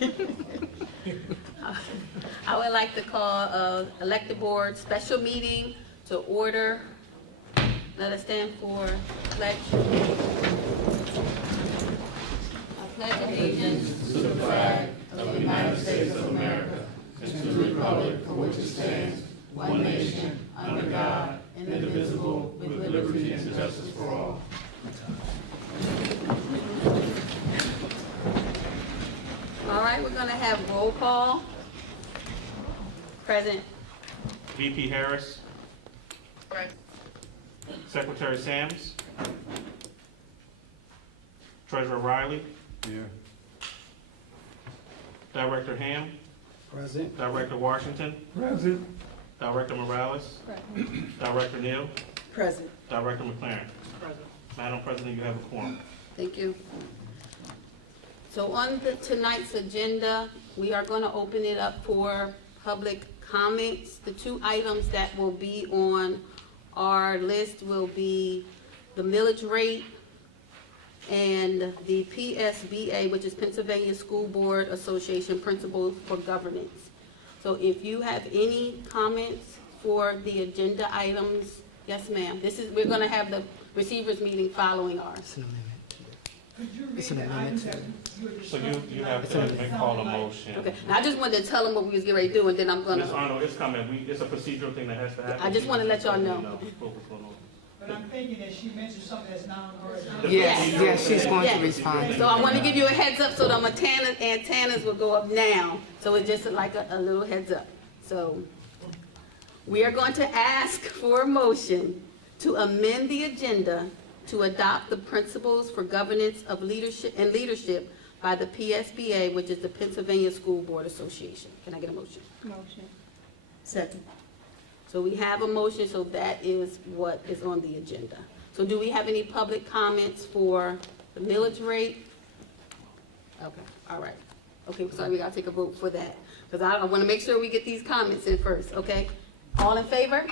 I would like to call elected board special meeting to order. Let us stand for pledge. I pledge allegiance To the flag of the United States of America and to the republic for which it stands, one nation, under God, indivisible, with liberty and justice for all. All right, we're gonna have roll call. Present. VP Harris. Present. Secretary Sams. Treasurer Riley. Here. Director Ham. Present. Director Washington. Present. Director Morales. Director Neal. Present. Director McLaren. Madam President, you have a quorum. Thank you. So on tonight's agenda, we are going to open it up for public comments. The two items that will be on our list will be the millage rate and the PSBA, which is Pennsylvania School Board Association Principles for Governance. So if you have any comments for the agenda items, yes ma'am. We're going to have the receivers meeting following ours. It's an amendment. So you have to make call a motion. Okay, now I just wanted to tell them what we was getting ready to do, and then I'm Ms. gonna, Arnold, it's coming. It's a procedural thing that has to happen. I just wanna let y'all know. What's going on. But I'm thinking that she mentioned something that's non-horizontal. Yes, she's going Yes. to respond. So I want to give you a heads up, so the antennas will go up now, so it's just like a little heads up. So, we are going to ask for a motion to amend the agenda to adopt the principles for governance of leadership by the PSBA, which is the Pennsylvania School Board Association. Can I get a motion? Motion. Second. So we have a motion, so that is what is on the agenda. So do we have any public comments for the millage rate? Okay, all right. Okay, sorry, we gotta take a vote for that, because I wanna make sure we get these comments in first, okay? All in favor?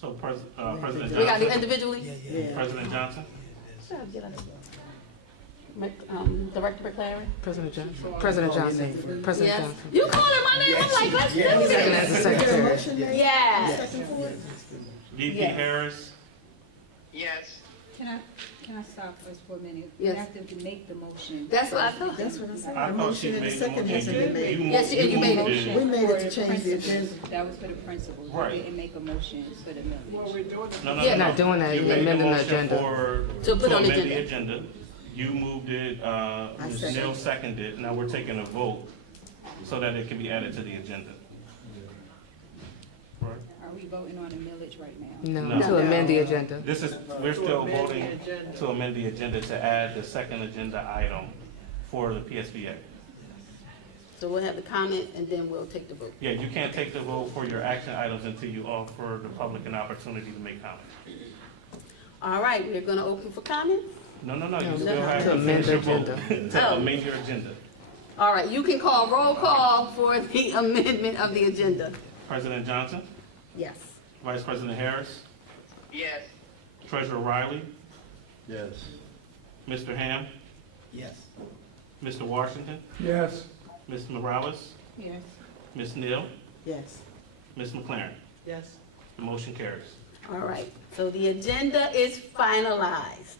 So President We gotta do Johnson. individually? President Johnson. Director McLaren? President Johnson. President Johnson. President Yes. Johnson. You calling my name, I'm like, let's do Second as the this. secretary. Yes. VP Yes. Harris. Yes. Can I stop us for a minute? Yes. We have to make the motion. That's what I thought. That's what I said. I The thought she motion and the made the second hasn't been made. motion. Yes, you made it. moved We made it to For change the principles. agenda. That was for the principles. Right. We didn't make a motion for the millage. No, Yeah. Not doing that, You made amending the motion agenda. To put on the amend the agenda. agenda. You moved it, Ms. second. Neal seconded. Now we're taking a vote so that it can be added to the agenda. Right. Are we voting on the millage right now? No, to amend the agenda. This is, we're still voting to amend the agenda to add the second agenda item for the PSBA. So we'll have the comment and then we'll take the vote. Yeah, you can't take the vote for your action items until you offer the public an opportunity to make comments. All right, we're gonna open for comments? No, you No, still have to to amend finish the your vote. agenda. To Oh. amend your agenda. All right, you can call roll call for the amendment of the agenda. President Johnson, Yes. Vice President Harris, Yes. Treasurer Riley, Yes. Mr. Ham, Yes. Mr. Washington, Yes. Ms. Morales, Yes. Ms. Neal, Yes. Ms. McLaren. Yes. The motion carries. All right, so the agenda is finalized.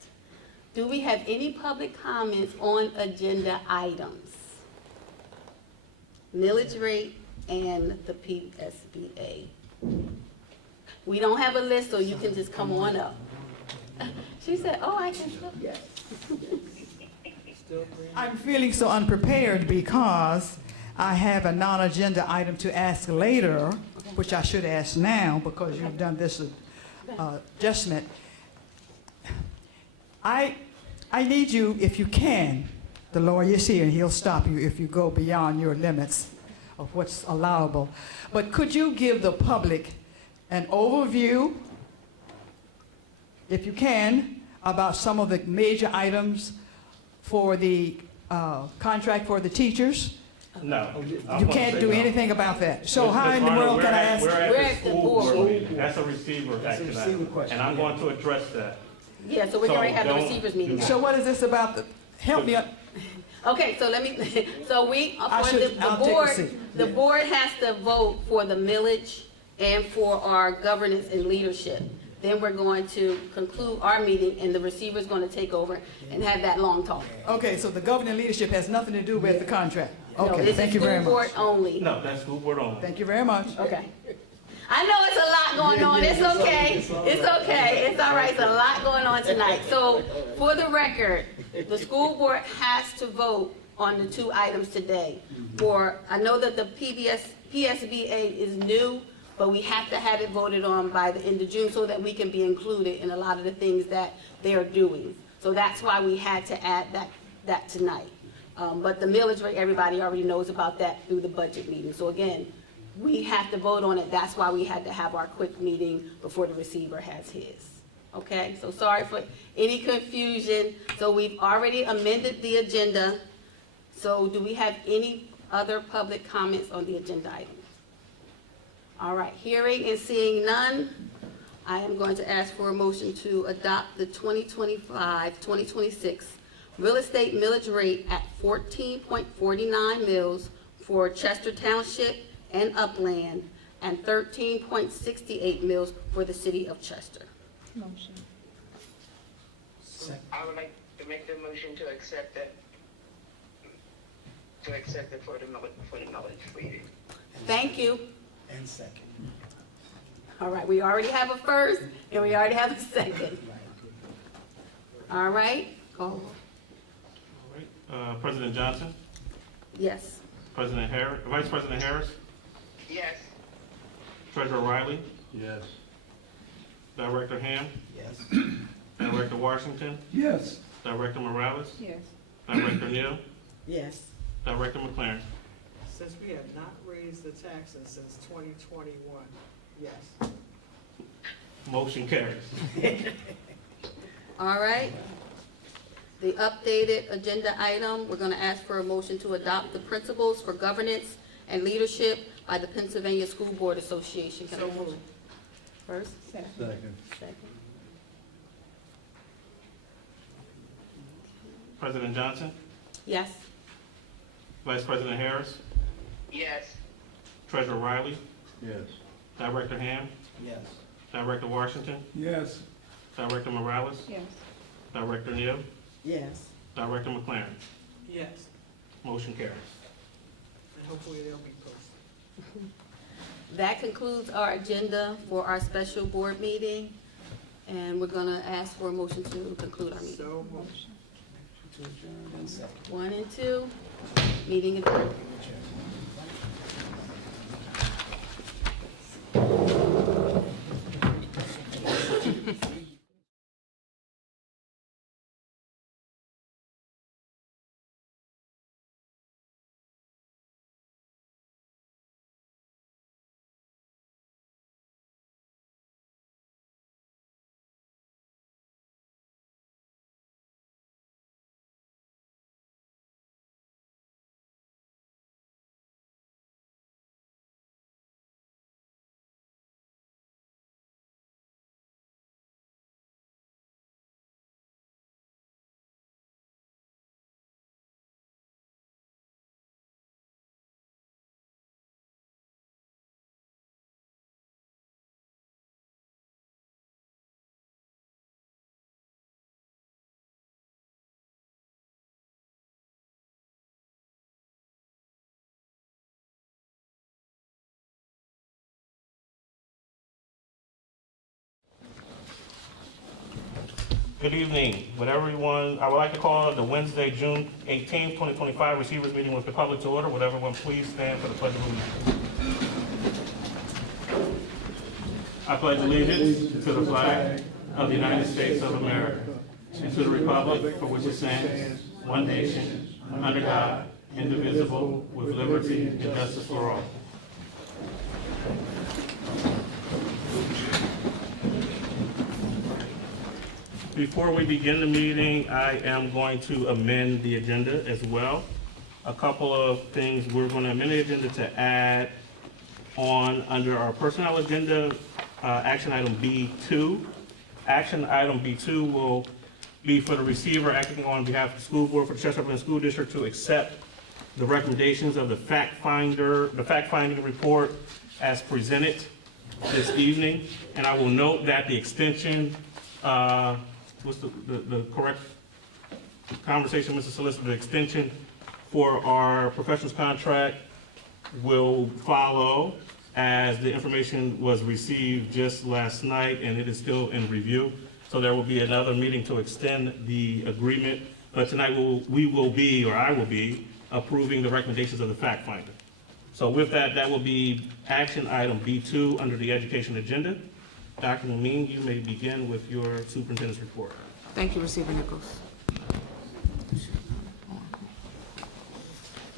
Do we have any public comments on agenda items? Millage rate and the PSBA. We don't have a list, so you can just come on up. She said, oh, I can. Yes. I'm feeling so unprepared because I have a non-agenda item to ask later, which I should ask now because you've done this adjustment. I need you, if you can, the lawyer is here and he'll stop you if you go beyond your limits of what's allowable. But could you give the public an overview, if you can, about some of the major items for the contract for the teachers? No. You can't do anything about that. So how in the world can I ask? We're We're at at the the school board. board meeting. That's a receiver That's a action receiver item. question. And I'm going to address that. Yeah, so we're going to have the don't receivers meeting. do So what is this about? Help me, Okay, so let me, so we, I'll for take a board, seat. the board has to vote for the millage and for our governance and leadership. Then we're going to conclude our meeting, and the receiver's gonna take over and have that long talk. Okay, so the governing leadership has nothing to do with the contract? No, Okay, this thank is you very school board much. only. No, that's school board only. Thank you very much. Okay. I know it's a lot going on. It's okay. It's okay. It's all right. It's a lot going on tonight. So for the record, the school board has to vote on the two items today. I know that the PSBA is new, but we have to have it voted on by the end of June so that we can be included in a lot of the things that they are doing. So that's why we had to add that tonight. But the millage rate, everybody already knows about that through the budget meeting. So again, we have to vote on it. That's why we had to have our quick meeting before the receiver has his. Okay, so sorry for any confusion. So we've already amended the agenda. So do we have any other public comments on the agenda items? All right, hearing and seeing none, I am going to ask for a motion to adopt the 2025-2026 real estate millage rate at 14.49 mils for Chester Township and Upland, and 13.68 mils for the city of Chester. Motion. I would like to make the motion to accept it. To accept it for the knowledge reading. Thank you. And second. All right, we already have a first, and we already have a second. All right, call. President Johnson, Yes. President Harris, Vice President Harris, Yes. Treasurer Riley, Yes. Director Ham, Yes. Director Washington, Yes. Director Morales, Yes. Director Neal, Yes. Director McLaren. Since we have not raised the taxes since 2021, yes. Motion carries. All right. The updated agenda item, we're gonna ask for a motion to adopt the principles for governance and leadership by the Pennsylvania School Board Association. Can I have a motion? First, Second. Second. second. President Johnson, Yes. Vice President Harris, Yes. Treasurer Riley, Yes. Director Ham, Yes. Director Washington, Yes. Director Morales, Yes. Director Neal, Yes. Director McLaren. Yes, Motion carries. and hopefully they'll be posted. That concludes our agenda for our special board meeting, and we're gonna ask for a motion to conclude our meeting. So moved. To adjourn and second. 1 and 2, meeting adjourned. Good evening. Would everyone, I would like to call the Wednesday, June 18th, 2025 Receivers Meeting with the public to order. Would everyone please stand for the Pledge of Allegiance? I pledge allegiance to the flag of the United States of America and to the republic for which it stands, one nation, under God, indivisible, with liberty and justice for all. Before we begin the meeting, I am going to amend the agenda as well. A couple of things, we're going to amend the agenda to add on under our personnel agenda, action item B2. Action item B2 will be for the receiver acting on behalf of the school board for the Chesterfield School District to accept the recommendations of the fact-finding report as presented this evening. And I will note that the extension, what's the correct conversation, Mr. Solicitor, the extension for our professionals contract will follow as the information was received just last night and it is still in review. So there will be another meeting to extend the agreement, but tonight I will be approving the recommendations of the fact finder. So with that, that will be action item B2 under the education agenda. Dr. Amin, you may begin with your superintendent's report. Thank you, Receiver Nichols.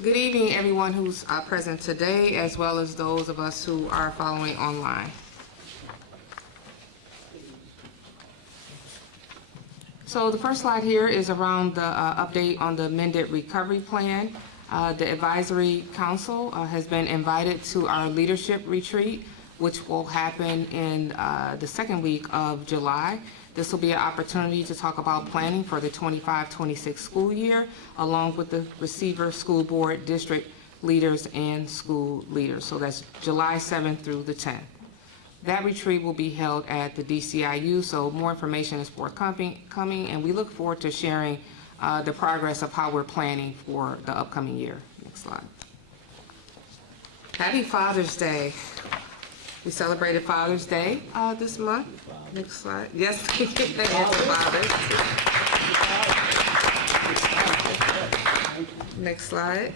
Good evening, everyone who's present today, as well as those of us who are following online. So the first slide here is around the update on the amended recovery plan. The advisory council has been invited to our leadership retreat, which will happen in the second week of July. This will be an opportunity to talk about planning for the 25-26 school year, along with the receiver, school board, district leaders, and school leaders. So that's July 7th through the 10th. That retreat will be held at the DCIU, so more information is forthcoming, and we look forward to sharing the progress of how we're planning for the upcoming year. Next slide. Happy Father's Day. We celebrated Father's Day this month. Next slide. Yes, thank you for Father's. Next slide.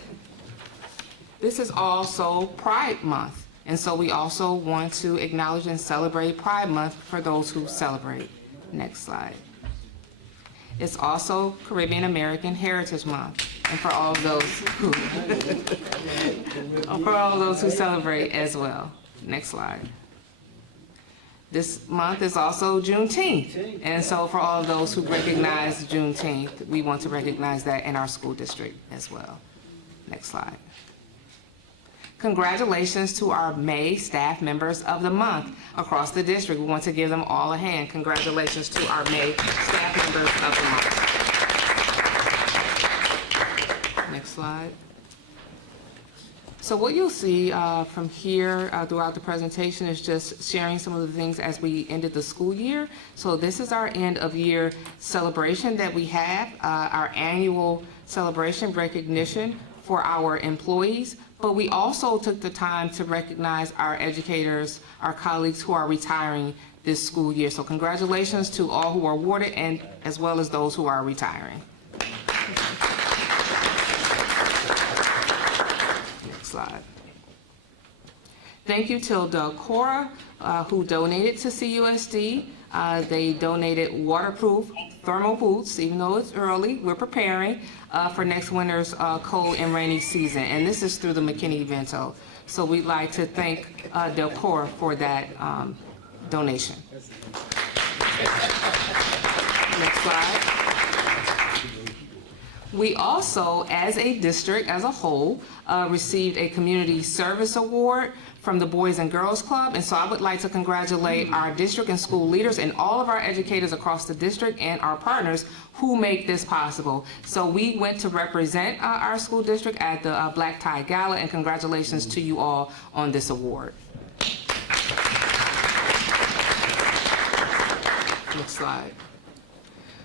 This is also Pride Month, and so we also want to acknowledge and celebrate Pride Month for those who celebrate. Next slide. It's also Caribbean American Heritage Month, and for all of those who celebrate as well. Next slide. This month is also Juneteenth, and so for all of those who recognize Juneteenth, we want to recognize that in our school district as well. Next slide. Congratulations to our May staff members of the month across the district. We want to give them all a hand. Congratulations to our May staff members of the month. Next slide. So what you'll see from here throughout the presentation is just sharing some of the things as we ended the school year. So this is our end of year celebration that we have, our annual celebration recognition for our employees, but we also took the time to recognize our educators, our colleagues who are retiring this school year. So congratulations to all who are awarded and as well as those who are retiring. Slide. Thank you to Delcora, who donated to CUSD. They donated waterproof thermal boots, even though it's early, we're preparing for next winter's cold and rainy season. And this is through the McKinney-Vento. So we'd like to thank Delcora for that donation. Next slide. We also, as a district as a whole, received a community service award from the Boys and Girls Club, and so I would like to congratulate our district and school leaders and all of our educators across the district and our partners who make this possible. So we went to represent our school district at the Black Tie Gala, and congratulations to you all on this award. Next slide.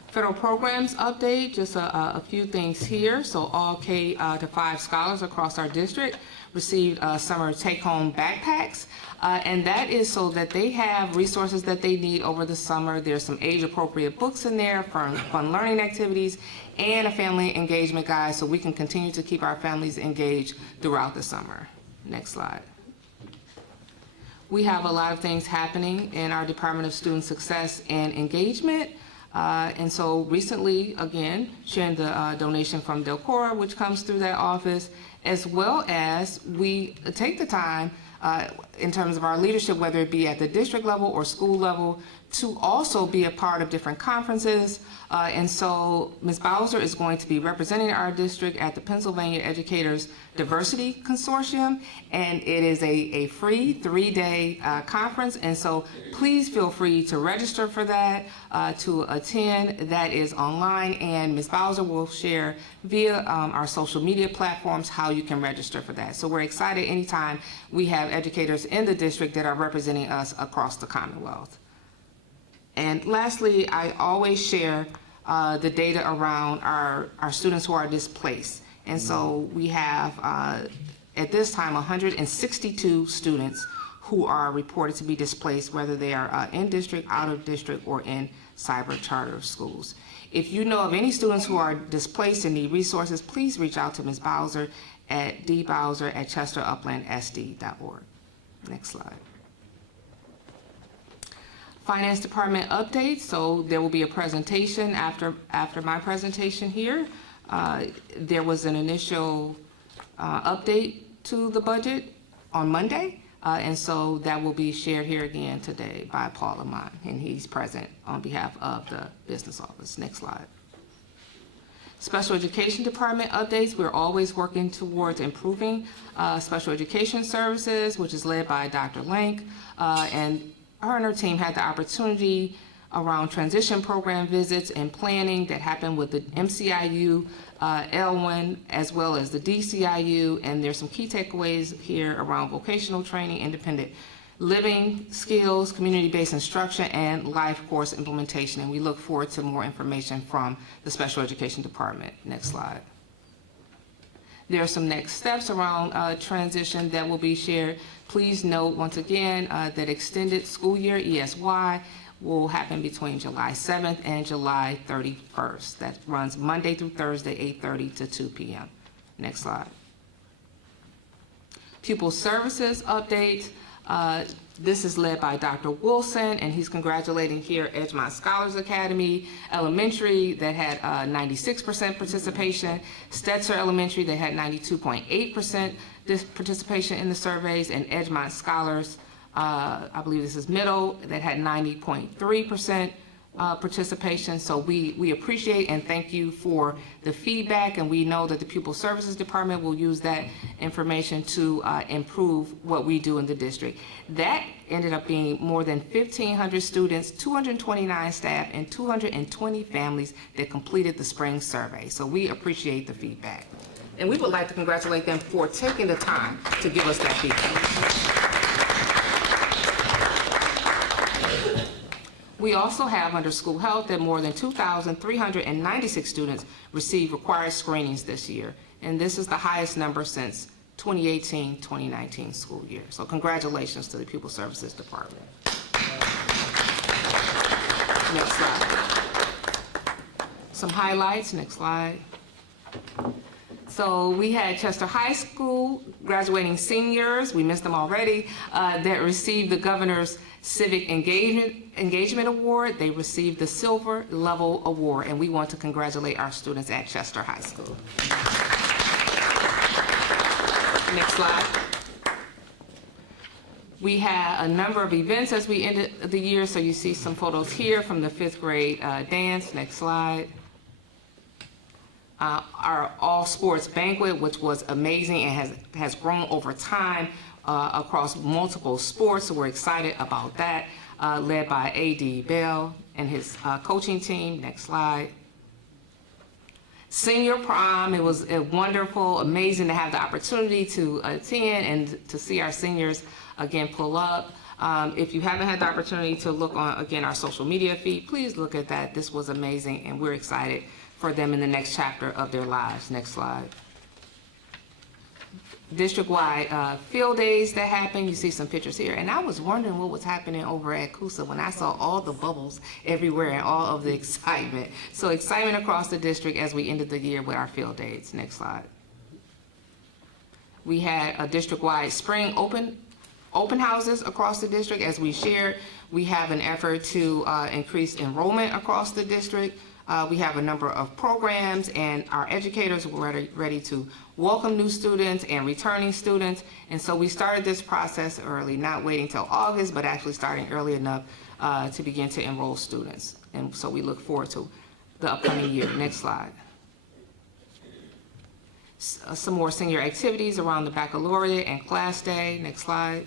Federal programs update, just a few things here. So all K to 5 scholars across our district received summer take-home backpacks, and that is so that they have resources that they need over the summer. There's some age-appropriate books in there, fun learning activities, and a family engagement guide so we can continue to keep our families engaged throughout the summer. Next slide. We have a lot of things happening in our Department of Student Success and Engagement. And so recently, again, sharing the donation from Delcora, which comes through that office, as well as we take the time in terms of our leadership, whether it be at the district level or school level, to also be a part of different conferences. And so Ms. Bowser is going to be representing our district at the Pennsylvania Educators Diversity Consortium, and it is a free 3-day conference. And so please feel free to register for that, to attend. That is online, and Ms. Bowser will share via our social media platforms how you can register for that. So we're excited anytime we have educators in the district that are representing us across the Commonwealth. And lastly, I always share the data around our students who are displaced. And so we have, at this time, 162 students who are reported to be displaced, whether they are in district, out of district, or in cyber charter schools. If you know of any students who are displaced and need resources, please reach out to Ms. Bowser at dbowser@chesteruplandsd.org. Next slide. Finance Department update. So there will be a presentation after my presentation here. There was an initial update to the budget on Monday, and so that will be shared here again today by Paul Lamont, and he's present on behalf of the business office. Next slide. Special Education Department updates. We're always working towards improving special education services, which is led by Dr. Lank, and her and her team had the opportunity around transition program visits and planning that happened with the MCIU, L1, as well as the DCIU, and there's some key takeaways here around vocational training, independent living skills, community-based instruction, and life course implementation, and we look forward to more information from the Special Education Department. Next slide. There are some next steps around transition that will be shared. Please note once again that extended school year, ESY, will happen between July 7th and July 31st. That runs Monday through Thursday, 8:30 to 2 p.m. Next slide. Pupil Services update. This is led by Dr. Wilson, and he's congratulating here Edgemont Scholars Academy Elementary that had 96% participation, Stetzer Elementary that had 92.8% participation in the surveys, and Edgemont Scholars, I believe this is middle, that had 90.3% participation. So we appreciate and thank you for the feedback, and we know that the Pupil Services Department will use that information to improve what we do in the district. That ended up being more than 1,500 students, 229 staff, and 220 families that completed the spring survey. So we appreciate the feedback. And we would like to congratulate them for taking the time to give us that feedback. We also have under school health that more than 2,396 students received required screenings this year. And this is the highest number since 2018-2019 school year. So congratulations to the Pupil Services Department. Next slide. Some highlights, next slide. So we had Chester High School graduating seniors, we missed them already, that received the Governor's Civic Engagement Award. They received the Silver Level Award, and we want to congratulate our students at Chester High School. Next slide. We had a number of events as we ended the year, so you see some photos here from the 5th grade dance. Next slide. Our all sports banquet, which was amazing and has grown over time across multiple sports, so we're excited about that, led by A.D. Bell and his coaching team. Next slide. Senior prom, it was wonderful, amazing to have the opportunity to attend and to see our seniors again pull up. If you haven't had the opportunity to look on, again, our social media feed, please look at that. This was amazing, and we're excited for them in the next chapter of their lives. Next slide. District-wide field days that happened. You see some pictures here. And I was wondering what was happening over at Coosa when I saw all the bubbles everywhere and all of the excitement. So excitement across the district as we ended the year with our field days. Next slide. We had a district-wide spring open houses across the district. As we shared, we have an effort to increase enrollment across the district. We have a number of programs, and our educators were ready to welcome new students and returning students. And so we started this process early, not waiting till August, but actually starting early enough to begin to enroll students. And so we look forward to the upcoming year. Next slide. Some more senior activities around the baccalaureate and class day. Next slide.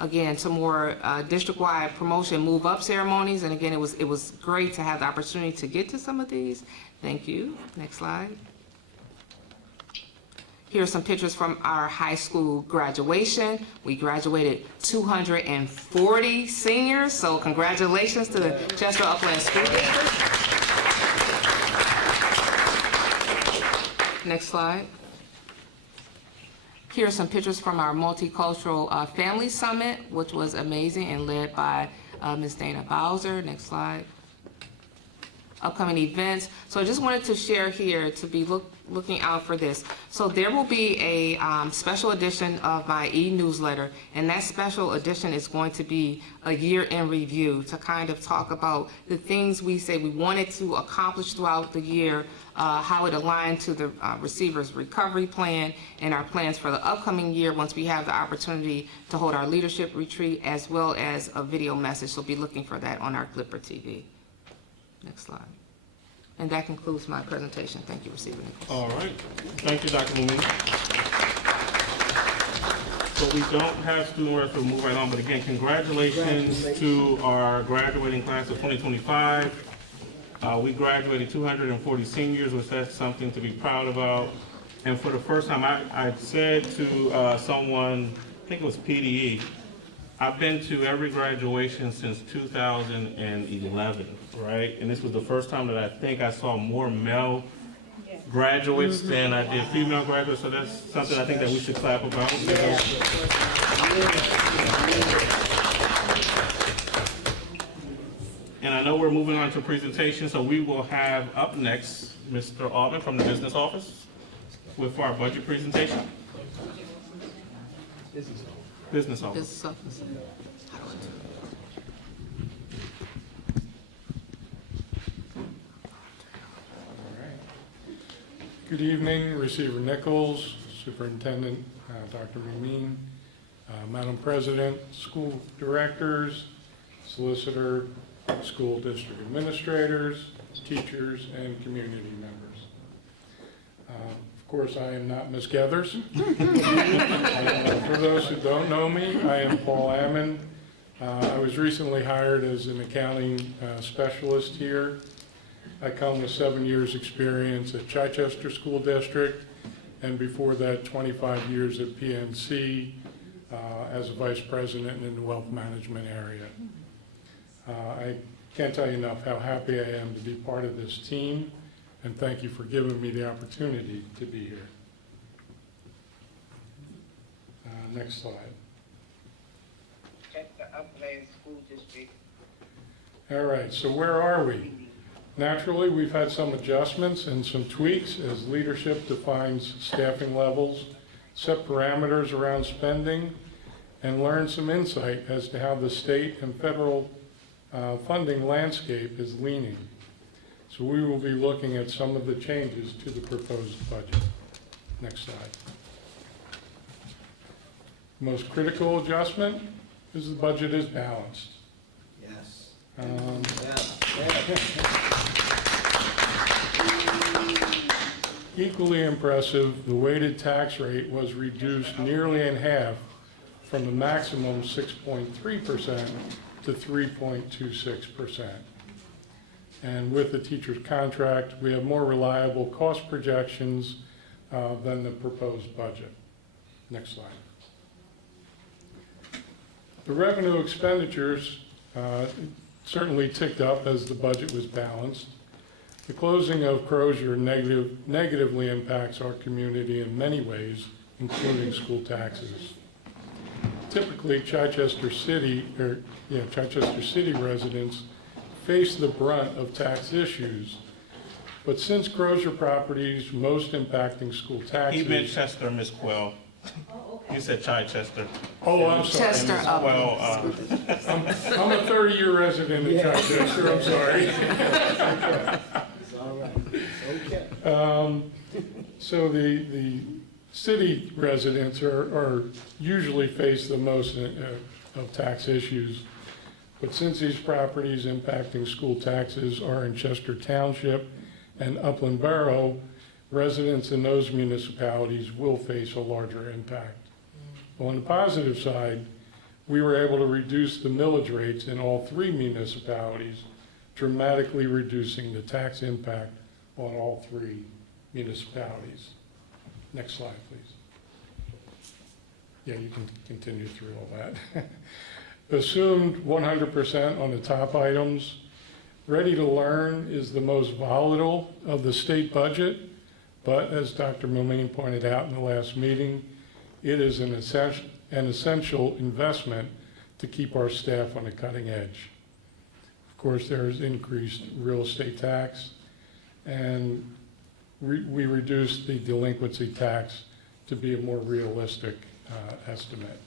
Again, some more district-wide promotion move-up ceremonies, and again, it was great to have the opportunity to get to some of these. Thank you. Next slide. Here are some pictures from our high school graduation. We graduated 240 seniors, so congratulations to the Chester Upland School District. Next slide. Here are some pictures from our Multicultural Family Summit, which was amazing and led by Ms. Dana Bowser. Next slide. Upcoming events. So I just wanted to share here to be looking out for this. So there will be a special edition of my e-newsletter, and that special edition is going to be a year in review to kind of talk about the things we say we wanted to accomplish throughout the year, how it aligned to the receiver's recovery plan and our plans for the upcoming year once we have the opportunity to hold our leadership retreat, as well as a video message. So be looking for that on our Clipper TV. Next slide. And that concludes my presentation. Thank you, Receiver Nichols. All right. Thank you, Dr. Mumini. So we don't have student reps, we'll move right on. But again, congratulations to our graduating class of 2025. We graduated 240 seniors, which that's something to be proud about. And for the first time, I said to someone, I think it was PDE, I've been to every graduation since 2011, right? And this was the first time that I think I saw more male graduates than I did female graduates, so that's something I think that we should clap about. And I know we're moving on to presentation, so we will have up next Mr. Altman from the business office with our budget presentation. Business office. Business office. Good evening, Receiver Nichols, Superintendent Dr. Mumini, Madam President, school directors, solicitor, school district administrators, teachers, and community members. Of course, I am not Ms. Gathers. For those who don't know me, I am Paul Ammon. I was recently hired as an accounting specialist here. I come with 7 years' experience at Chichester School District, and before that, 25 years at PNC as a vice president in the wealth management area. I can't tell you enough how happy I am to be part of this team, and thank you for giving me the opportunity to be here. Next slide. Chester Upland School District. All right, so where are we? Naturally, we've had some adjustments and some tweaks as leadership defines staffing levels, set parameters around spending, and learn some insight as to how the state and federal funding landscape is leaning. So we will be looking at some of the changes to the proposed budget. Next slide. The most critical adjustment is the budget is balanced. Yes. Equally impressive, the weighted tax rate was reduced nearly in half from the maximum 6.3% to 3.26%. And with the teacher's contract, we have more reliable cost projections than the proposed budget. Next slide. The revenue expenditures certainly ticked up as the budget was balanced. The closing of Crozier negatively impacts our community in many ways, including school taxes. Typically, Chichester City residents face the brunt of tax issues. But since Crozier properties most impacting school taxes... He meant Chester, Ms. Quell. You said Chichester. Oh, I'm sorry. Chester Ms. I'm a 30-year resident of Chichester, I'm sorry. It's all right. Okay. So the city residents are usually face the most of tax issues. But since these properties impacting school taxes are in Chester Township and Upland Borough, residents in those municipalities will face a larger impact. On the positive side, we were able to reduce the millage rates in all 3 municipalities, dramatically reducing the tax impact on all 3 municipalities. Next slide, please. Yeah, you can continue through all that. Assumed 100% on the top items. Ready to Learn is the most volatile of the state budget, but as Dr. Moline pointed out in the last meeting, it is an essential investment to keep our staff on the cutting edge. Of course, there is increased real estate tax, and we reduced the delinquency tax to be a more realistic estimate.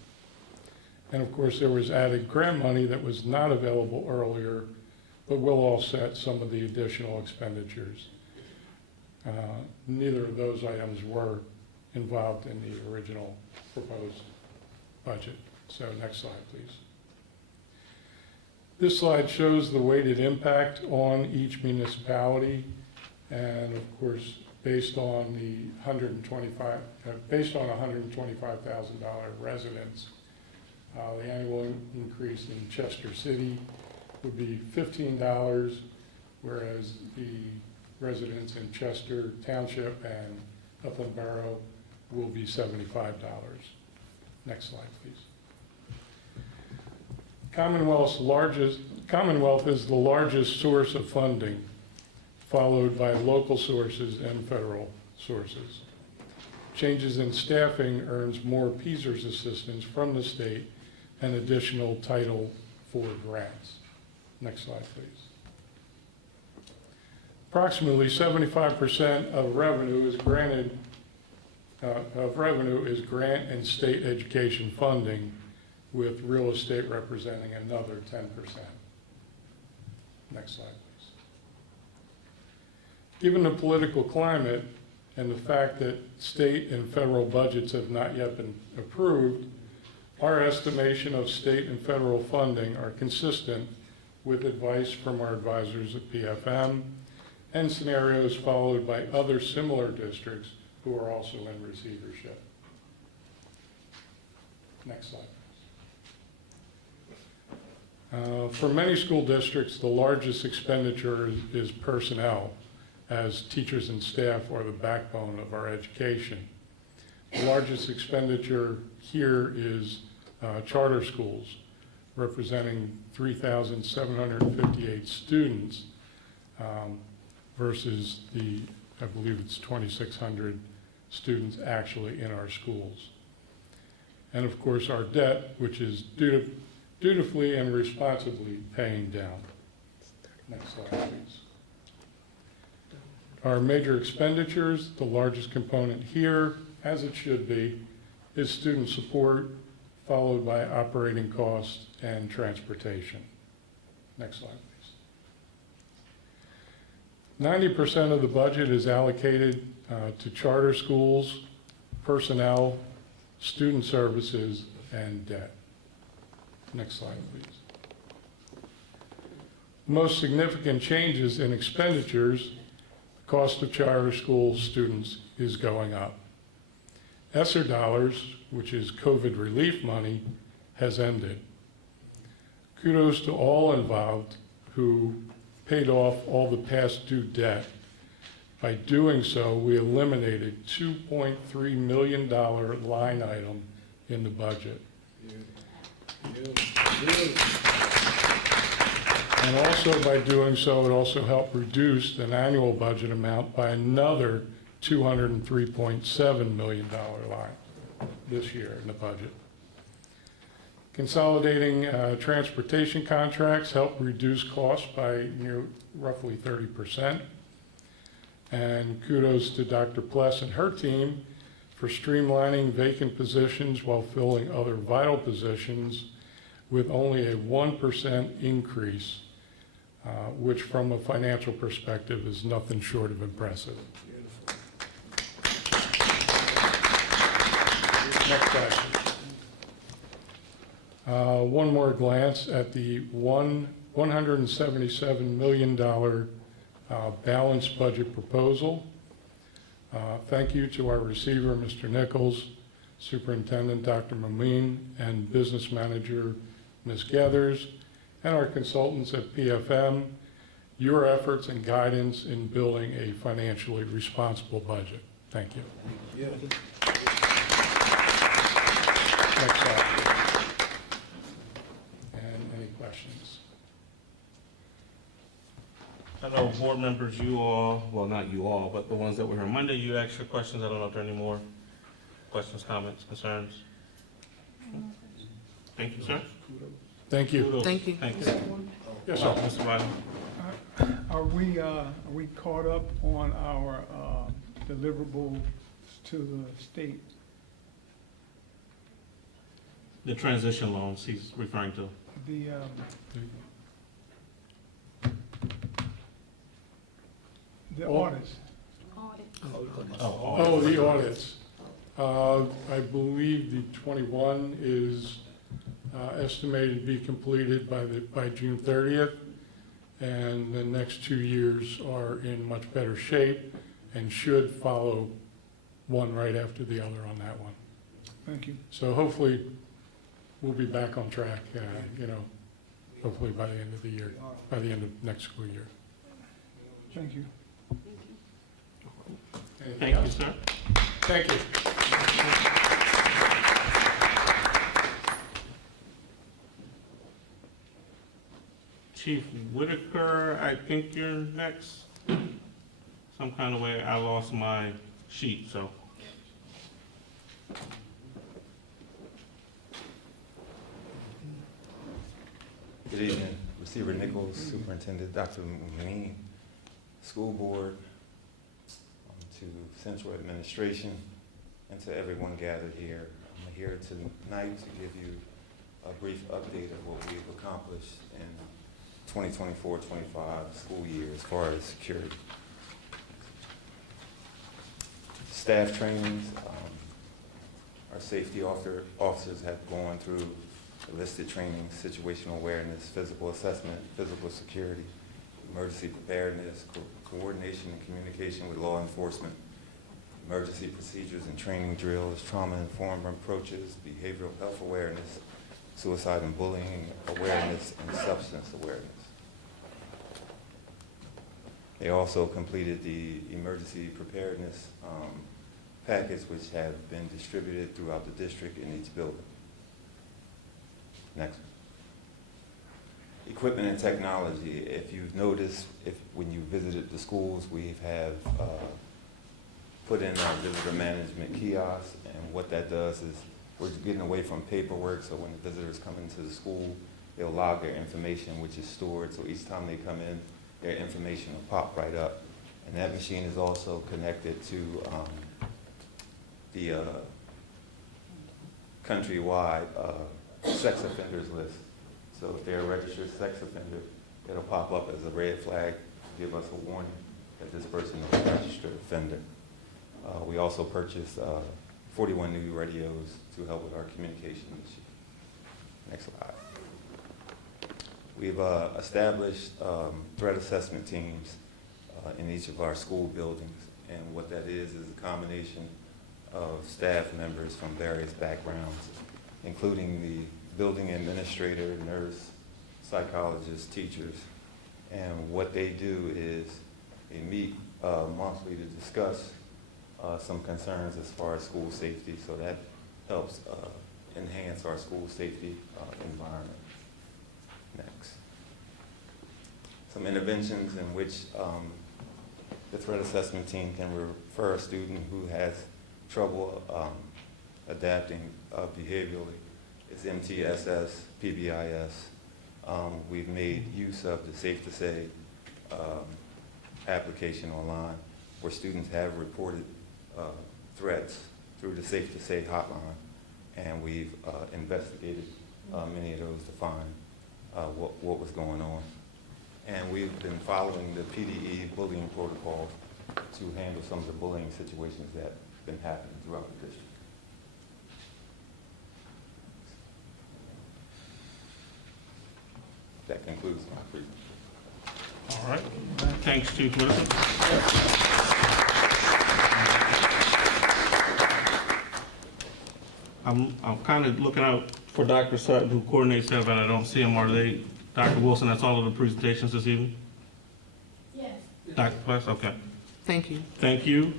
And of course, there was added grant money that was not available earlier, but will offset some of the additional expenditures. Neither of those items were involved in the original proposed budget. So next slide, please. This slide shows the weighted impact on each municipality, and of course, based on the based on $125,000 residents, the annual increase in Chester City would be $15, whereas the residents in Chester Township and Upland Borough will be $75. Next slide, please. Commonwealth is the largest source of funding, followed by local sources and federal sources. Changes in staffing earns more PSERS assistance from the state and additional Title IV grants. Next slide, please. Approximately 75% of revenue is grant and state education funding, with real estate representing another 10%. Next slide, please. Given the political climate and the fact that state and federal budgets have not yet been approved, our estimation of state and federal funding are consistent with advice from our advisors at PFM and scenarios followed by other similar districts who are also in receivership. Next slide. For many school districts, the largest expenditure is personnel, as teachers and staff are the backbone of our education. The largest expenditure here is charter schools, representing 3,758 students versus I believe it's 2,600 students actually in our schools. And of course, our debt, which is dutifully and responsibly paying down. Next slide, please. Our major expenditures, the largest component here, as it should be, is student support, followed by operating costs and transportation. Next slide, please. 90% of the budget is allocated to charter schools, personnel, student services, and debt. Next slide, please. Most significant changes in expenditures, the cost of charter school students is going up. ESSER dollars, which is COVID relief money, has ended. Kudos to all involved who paid off all the past due debt. By doing so, we eliminated $2.3 million line item in the budget. And also by doing so, it also helped reduce an annual budget amount by another $203.7 million line this year in the budget. Consolidating transportation contracts helped reduce costs by roughly 30%. And kudos to Dr. Pless and her team for streamlining vacant positions while filling other vital positions with only a 1% increase, which from a financial perspective is nothing short of impressive. Next slide. One more glance at the $177 million balanced budget proposal. Thank you to our receiver, Mr. Nichols, Superintendent Dr. Mamine, and Business Manager Ms. Gathers, and our consultants at PFM. Your efforts and guidance in building a financially responsible budget. Thank you. Next slide. And any questions? I know board members, you all, well, not you all, but the ones that were here Monday, you asked your questions. I don't know if there are any more questions, comments, concerns. Thank you, sir. Thank you. Kudos. Thank you. Thank you. Yes, sir. Mr. Biden. Are we caught up on our deliverables to the state? The transition loans he's referring to. The audits. Oh, the audits. I believe the 21 is estimated to be completed by June 30th, and the next 2 years are in much better shape and should follow one right after the other on that one. Thank you. So hopefully we'll be back on track, hopefully by the end of the year, by the end of next school year. Thank you. Anything Thank you, else? sir. Thank you. Chief Whitaker, I think you're next. Some kind of way I lost my sheet, so. Good evening, Receiver Nichols, Superintendent Dr. Mamine, School Board, to Central Administration, and to everyone gathered here. I'm here tonight to give you a brief update of what we've accomplished in 2024-25 school year as far as security. Staff trainings, our safety officers have gone through listed training, situational awareness, physical assessment, physical security, emergency preparedness, coordination and communication with law enforcement, emergency procedures and training drills, trauma-informed approaches, behavioral health awareness, suicide and bullying awareness, and substance awareness. They also completed the emergency preparedness packets, which have been distributed throughout the district in each building. Next. Equipment and technology. If you've noticed, when you visited the schools, we have put in our visitor management kiosk, and what that does is we're getting away from paperwork, so when the visitors come into the school, they'll log their information, which is stored, so each time they come in, their information will pop right up. And that machine is also connected to the countrywide sex offenders list. So if they're a registered sex offender, it'll pop up as a red flag, give us a warning that this person is a registered offender. We also purchased 41 new radios to help with our communication issue. Next slide. We've established threat assessment teams in each of our school buildings, and what that is a combination of staff members from various backgrounds, including the building administrator, nurse, psychologists, teachers. And what they do is they meet monthly to discuss some concerns as far as school safety, so that helps enhance our school safety environment. Next. Some interventions in which the threat assessment team can refer a student who has trouble adapting behaviorally. It's MTSS, PBIS. We've made use of the Safe to Say application online, where students have reported threats through the Safe to Say hotline, and we've investigated many of those to find what was going on. And we've been following the PDE bullying protocol to handle some of the bullying situations that have been happening throughout the district. Thanks, Chief Whitaker. I'm kind of looking out for Dr. Sutton, who coordinates that, but I don't see him. Are they, Dr. Wilson, that's all of the presentations this evening? Yes. Dr. Pless, okay. Thank you. Thank you.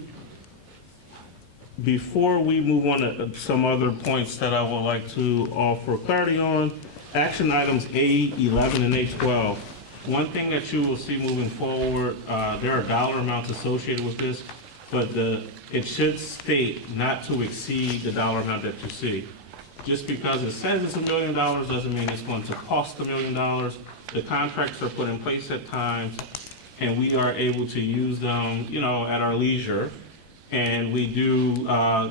Before we move on to some other points that I would like to offer clarity on, action items A11 and A12. One thing that you will see moving forward, there are dollar amounts associated with this, but it should state not to exceed the dollar amount that you see. Just because it says it's $1 million doesn't mean it's going to cost $1 million. The contracts are put in place at times, and we are able to use them, at our leisure. And we do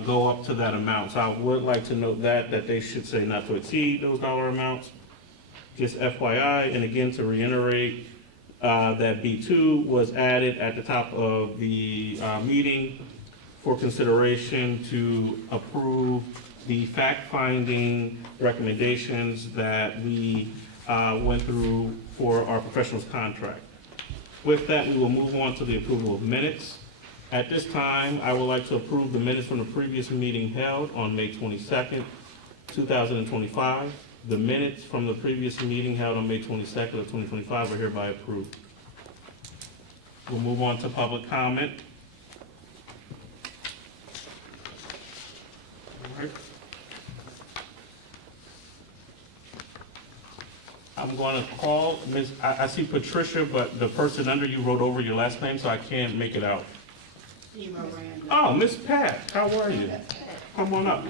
go up to that amount. So I would like to note that they should say not to exceed those dollar amounts. Just FYI, and again, to reiterate, that B2 was added at the top of the meeting for consideration to approve the fact-finding recommendations that we went through for our professionals contract. With that, we will move on to the approval of minutes. At this time, I would like to approve the minutes from the previous meeting held on May 22nd, 2025. The minutes from the previous meeting held on May 22nd of 2025 are hereby approved. We'll move on to public comment. All right. I'm going to call Ms. I see Patricia, but the person under you wrote over your last name, so I can't make it out. Oh, Miss Pat, how are you? Come on up.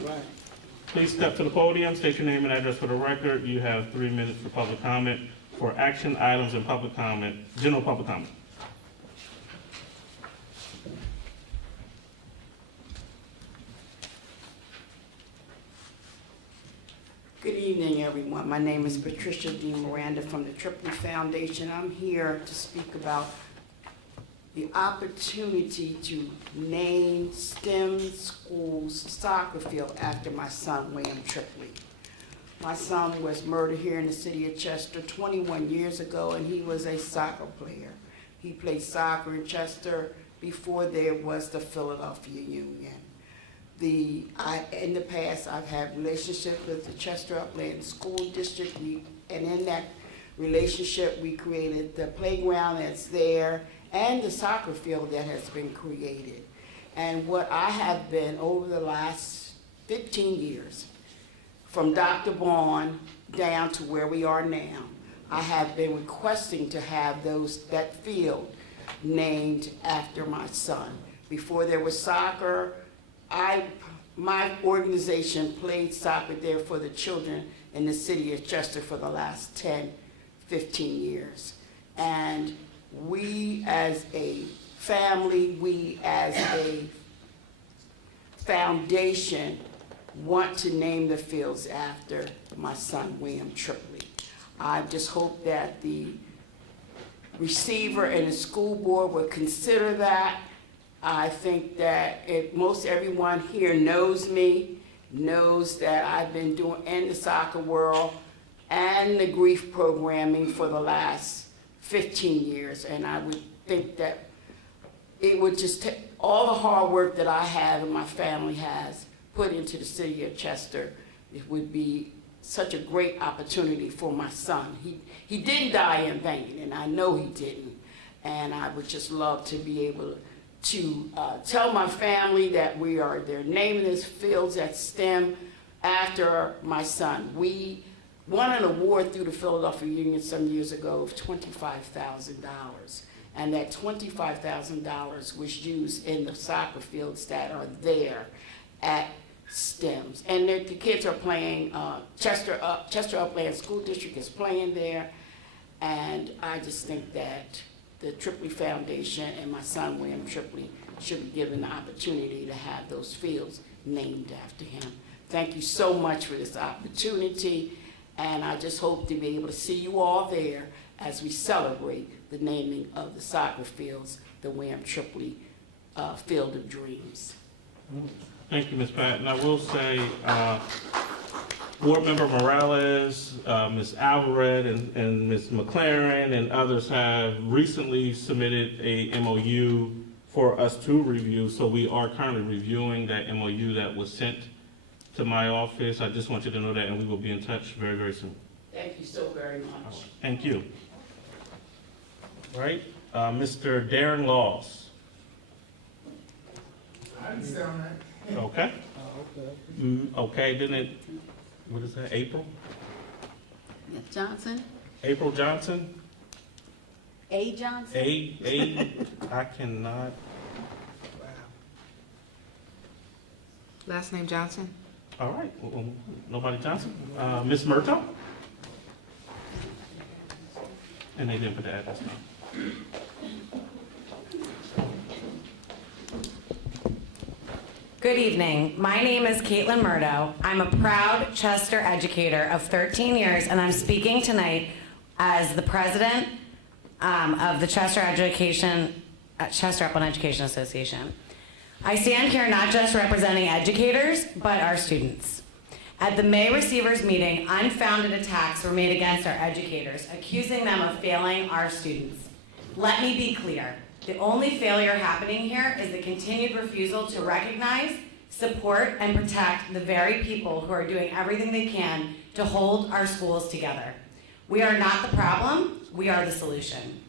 Please step to the podium, state your name and address for the record. You have 3 minutes for public comment, for action items and public comment, general public comment. Good evening, everyone. My name is Patricia D. Miranda from the Tripoli Foundation. I'm here to speak about the opportunity to name STEM schools soccer field after my son, William Tripoli. My son was murdered here in the city of Chester 21 years ago, and he was a soccer player. He played soccer in Chester before there was the Philadelphia Union. In the past, I've had relationships with the Chester Upland School District, and in that relationship, we created the playground that's there and the soccer field that has been created. And what I have been over the last 15 years, from Dr. Bond down to where we are now, I have been requesting to have that field named after my son. Before there was soccer, my organization played soccer there for the children in the city of Chester for the last 10, 15 years. And we as a family, we as a foundation want to name the fields after my son, William Tripoli. I just hope that the receiver and the school board will consider that. I think that most everyone here knows me, knows that I've been doing in the soccer world and the grief programming for the last 15 years, and I would think that it would just take all the hard work that I have and my family has put into the city of Chester. It would be such a great opportunity for my son. He didn't die in vain, and I know he didn't, and I would just love to be able to tell my family that they're naming this fields at STEM after my son. We won an award through the Philadelphia Union some years ago of $25,000. And that $25,000 was used in the soccer fields that are there at STEMs. And the kids are playing, Chester Upland School District is playing there. And I just think that the Tripoli Foundation and my son, William Tripoli, should be given the opportunity to have those fields named after him. Thank you so much for this opportunity. And I just hope to be able to see you all there as we celebrate the naming of the soccer fields, the William Tripoli Field of Dreams. Thank you, Ms. Pat. And I will say, Board Member Morales, Ms. Alvarez, and Ms. McLaren, and others have recently submitted a MOU for us to review, so we are currently reviewing that MOU that was sent to my office. I just want you to know that, and we will be in touch very, very soon. Thank you so very much. Thank you. All right, Mr. Darren Laws. I didn't say on that. Okay. Okay. Okay, then it, what is that, April? Ms. Johnson, April Johnson? A. Johnson? I cannot. Last name Johnson? All right, nobody Johnson. Ms. Murtaugh? And they didn't put the address down. Good evening. My name is Caitlin Murdo. I'm a proud Chester educator of 13 years, and I'm speaking tonight as the president of the Chester Upland Education Association. I stand here not just representing educators, but our students. At the May receivers meeting, unfounded attacks were made against our educators, accusing them of failing our students. Let me be clear. The only failure happening here is the continued refusal to recognize, support, and protect the very people who are doing everything they can to hold our schools together. We are not the problem, we are the solution.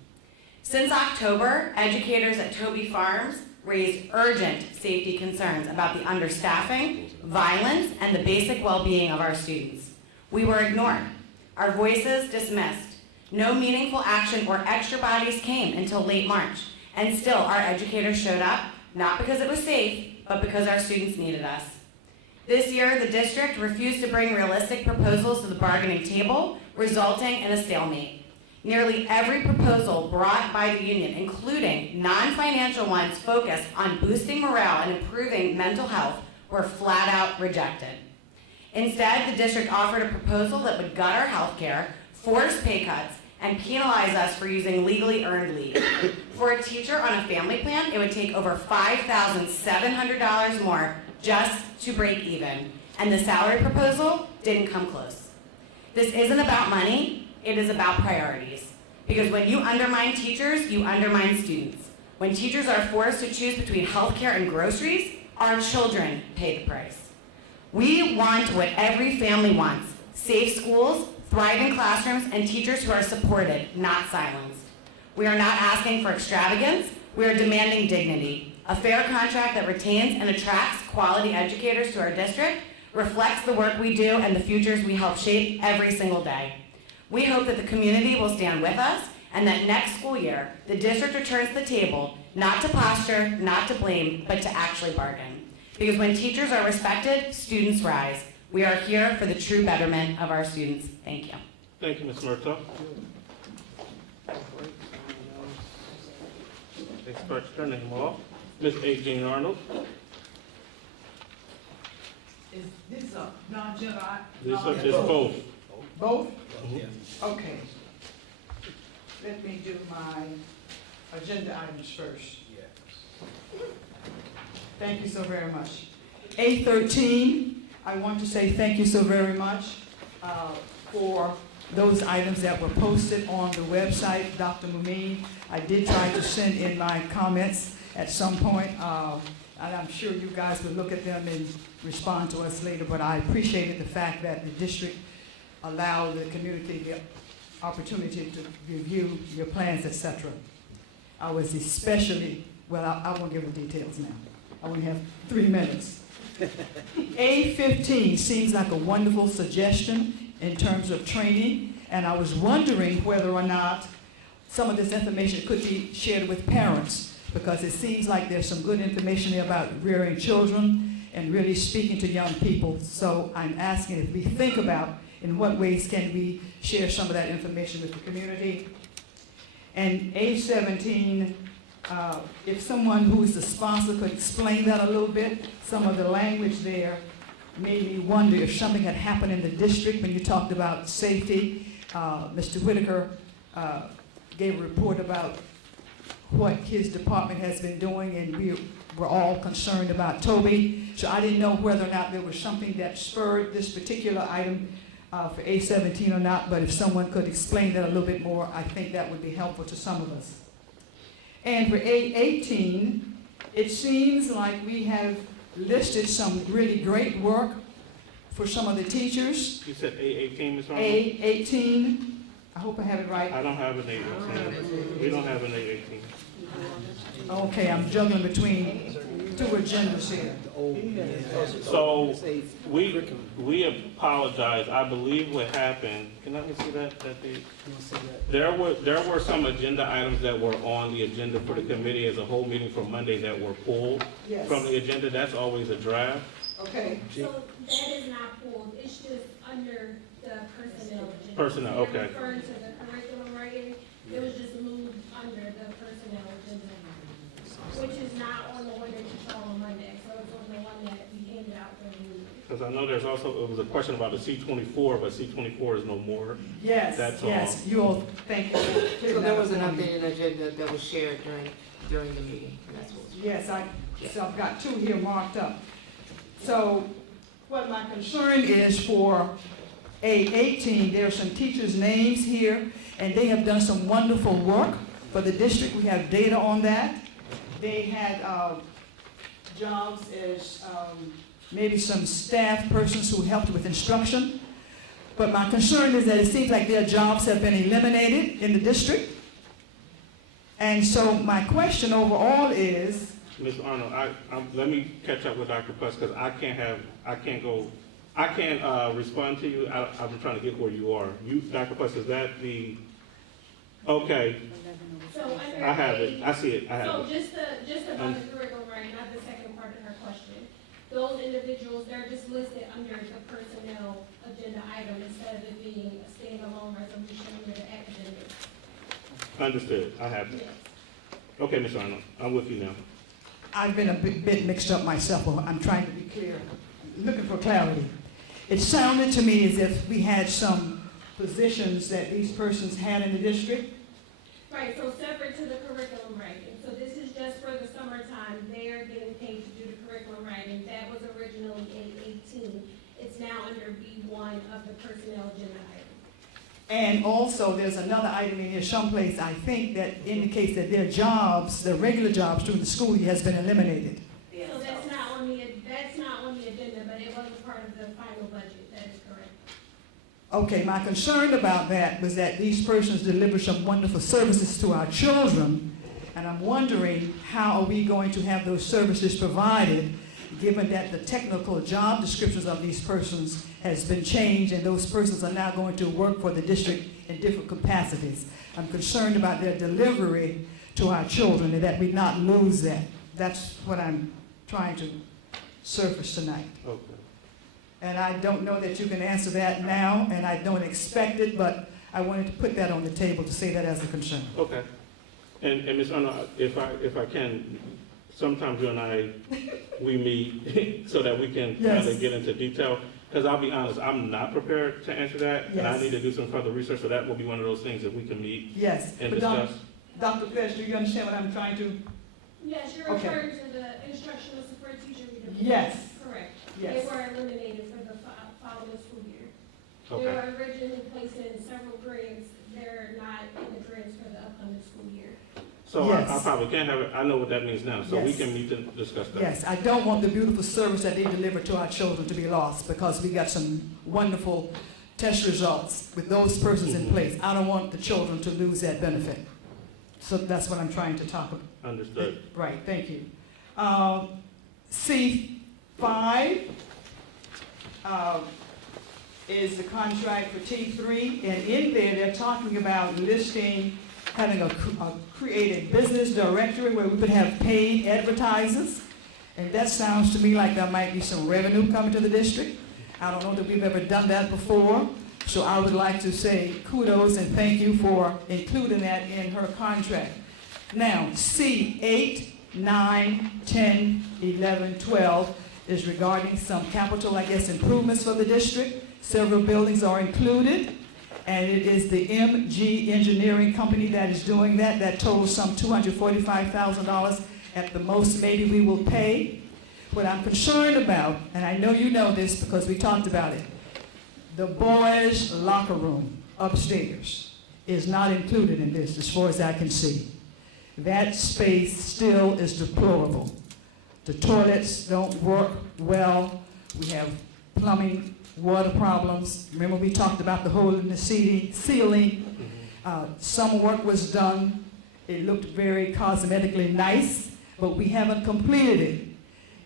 Since October, educators at Toby Farms raised urgent safety concerns about the understaffing, violence, and the basic well-being of our students. We were ignored, our voices dismissed. No meaningful action or extra bodies came until late March. And still, our educators showed up, not because it was safe, but because our students needed us. This year, the district refused to bring realistic proposals to the bargaining table, resulting in a stalemate. Nearly every proposal brought by the union, including non-financial ones focused on boosting morale and improving mental health, were flat out rejected. Instead, the district offered a proposal that would gut our health care, force pay cuts, and penalize us for using legally earned leave. For a teacher on a family plan, it would take over $5,700 more just to break even, and the salary proposal didn't come close. This isn't about money, it is about priorities. Because when you undermine teachers, you undermine students. When teachers are forced to choose between healthcare and groceries, our children pay the price. We want what every family wants: safe schools, thriving classrooms, and teachers who are supported, not silenced. We are not asking for extravagance, we are demanding dignity. A fair contract that retains and attracts quality educators to our district reflects the work we do and the futures we help shape every single day. We hope that the community will stand with us and that next school year, the district returns to the table, not to posture, not to blame, but to actually bargain. Because when teachers are respected, students rise. We are here for the true betterment of our students. Thank you. Thank you, Ms. Murtaugh. They scratched her name off. Ms. A. Jean Arnold. Is this a non-agenda? This is both. Both? Mhm. Okay. Let me do my agenda items first. Thank you so very much. A13, I want to say thank you so very much for those items that were posted on the website, Dr. Mumeen. I did try to send in my comments at some point, and I'm sure you guys will look at them and respond to us later, but I appreciated the fact that the district allowed the community the opportunity to review your plans, etc. I was especially, well, I won't give the details now. I only have 3 minutes. A15 seems like a wonderful suggestion in terms of training, and I was wondering whether or not some of this information could be shared with parents, because it seems like there's some good information there about rearing children and really speaking to young people. So I'm asking if we think about in what ways can we share some of that information with the community. And A17, if someone who is the sponsor could explain that a little bit, some of the language there made me wonder if something had happened in the district when you talked about safety. Mr. Whitaker gave a report about what his department has been doing, and we're we're all concerned about Toby. So I didn't know whether or not there was something that spurred this particular item for A17 or not, but if someone could explain that a little bit more, I think that would be helpful to some of us. And for A18, it seems like we have listed some really great work for some of the teachers. You said A18, Ms. Arnold? A18, I hope I have it right. I don't have an A18. We don't have an A18. Okay, I'm juggling between two agendas here. So we apologize. I believe what happened, can I see that? There were some agenda items that were on the agenda for the committee as a whole meeting for Monday that were pulled Yes. from the agenda. That's always a draft. Okay. So that is not pulled, it's just under the personnel agenda. Personnel, You're okay. referring to the curriculum writing, it was just moved under the personnel agenda, which is not on the one that you saw on Monday, so it's on the one that we handed out for you. Because I know there's also, it was a question about the C-24, but C-24 is no more. Yes, That's yes, you all, thank you. So there was an updated agenda that was shared during the meeting. And that's what was. Yes, so I've got two here marked up. So what my concern is for A18, there are some teachers' names here, and they have done some wonderful work for the district. We have data on that. They had jobs as maybe some staff persons who helped with instruction. But my concern is that it seems like their jobs have been eliminated in the district. And so my question overall is, Ms. Arnold, let me catch up with Dr. Puss because I can't respond to you. I'm trying to get where you are. You, Dr. Puss, is that the, okay, So under I have it. I see it. I have So it. just about the curriculum writing, not the second part of her question. Those individuals, they're just listed under the personnel agenda item instead of it being a standalone resolution under the academic. Understood. I have it. Okay, Ms. Arnold, I'm with you now. I've been a bit mixed up myself. I'm trying to be clear, looking for clarity. It sounded to me as if we had some positions that these persons had in the district. Right, so separate to the curriculum writing. So this is just for the summertime. They're getting paid to do the curriculum writing. That was originally in 18. It's now under B1 of the personnel agenda item. And also, there's another item in here someplace, I think, that indicates that their jobs, their regular jobs during the school year has been eliminated. So that's not on the agenda, but it wasn't part of the final budget. That is correct. Okay, my concern about that was that these persons deliver some wonderful services to our children, and I'm wondering how are we going to have those services provided, given that the technical job descriptions of these persons has been changed and those persons are now going to work for the district in different capacities. I'm concerned about their delivery to our children and that we not lose that. That's what I'm trying to surface tonight. Okay. And I don't know that you can answer that now, and I don't expect it, but I wanted to put that on the table to say that as a concern. Okay. And Ms. Arnold, if I can, sometimes you and I, we meet so that we can Yes. kind of get into detail. Because I'll be honest, I'm not prepared to answer that. And I Yes. need to do some further research, so that will be one of those things that we can meet Yes, and but discuss. Dr. Fish, do you understand what I'm trying to? Yes, you're Okay. referring to the instructional support teacher. Yes. Correct. Yes. They were eliminated for the following school year. They Okay. were originally placed in several grades. They're not in the grades for the upcoming school year. So Yes. I probably can't have it. I know what that means now, so we Yes. can meet to discuss that. Yes, I don't want the beautiful service that they deliver to our children to be lost because we got some wonderful test results with those persons in place. I don't want the children to lose that benefit. So that's what I'm trying to talk about. Understood. Right, thank you. C5 is the contract for T3, and in there they're talking about listing, having create a business directory where we could have paid advertisers, and that sounds to me like there might be some revenue coming to the district. I don't know that we've ever done that before, so I would like to say kudos and thank you for including that in her contract. Now, C8, 9, 10, 11, 12 is regarding some capital, I guess, improvements for the district. Several buildings are included, and it is the MG Engineering Company that is doing that. That totals some $245,000. At the most, maybe we will pay. What I'm concerned about, and I know you know this because we talked about it, the boys' locker room upstairs is not included in this as far as I can see. That space still is deplorable. The toilets don't work well. We have plumbing, water problems. Remember we talked about the hole in the ceiling. Some work was done. It looked very cosmetically nice, but we haven't completed it.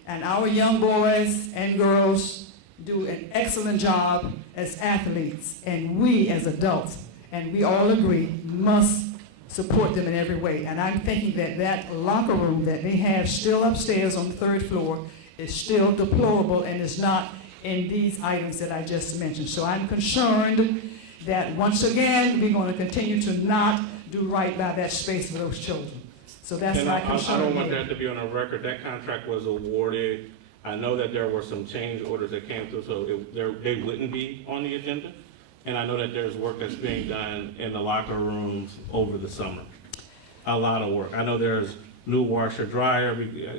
And our young boys and girls do an excellent job as athletes, and we as adults, and we all agree, must support them in every way. And I'm thinking that that locker room that they have still upstairs on the 3rd floor is still deplorable and is not in these items that I just mentioned. So I'm concerned that once again, we're going to continue to not do right by that space for those children. So that's And my I concern. don't want that to be on a record. That contract was awarded. I know that there were some change orders that came through, so they wouldn't be on the agenda. And I know that there's work that's being done in the locker rooms over the summer. A lot of work. I know there's new washer dryer.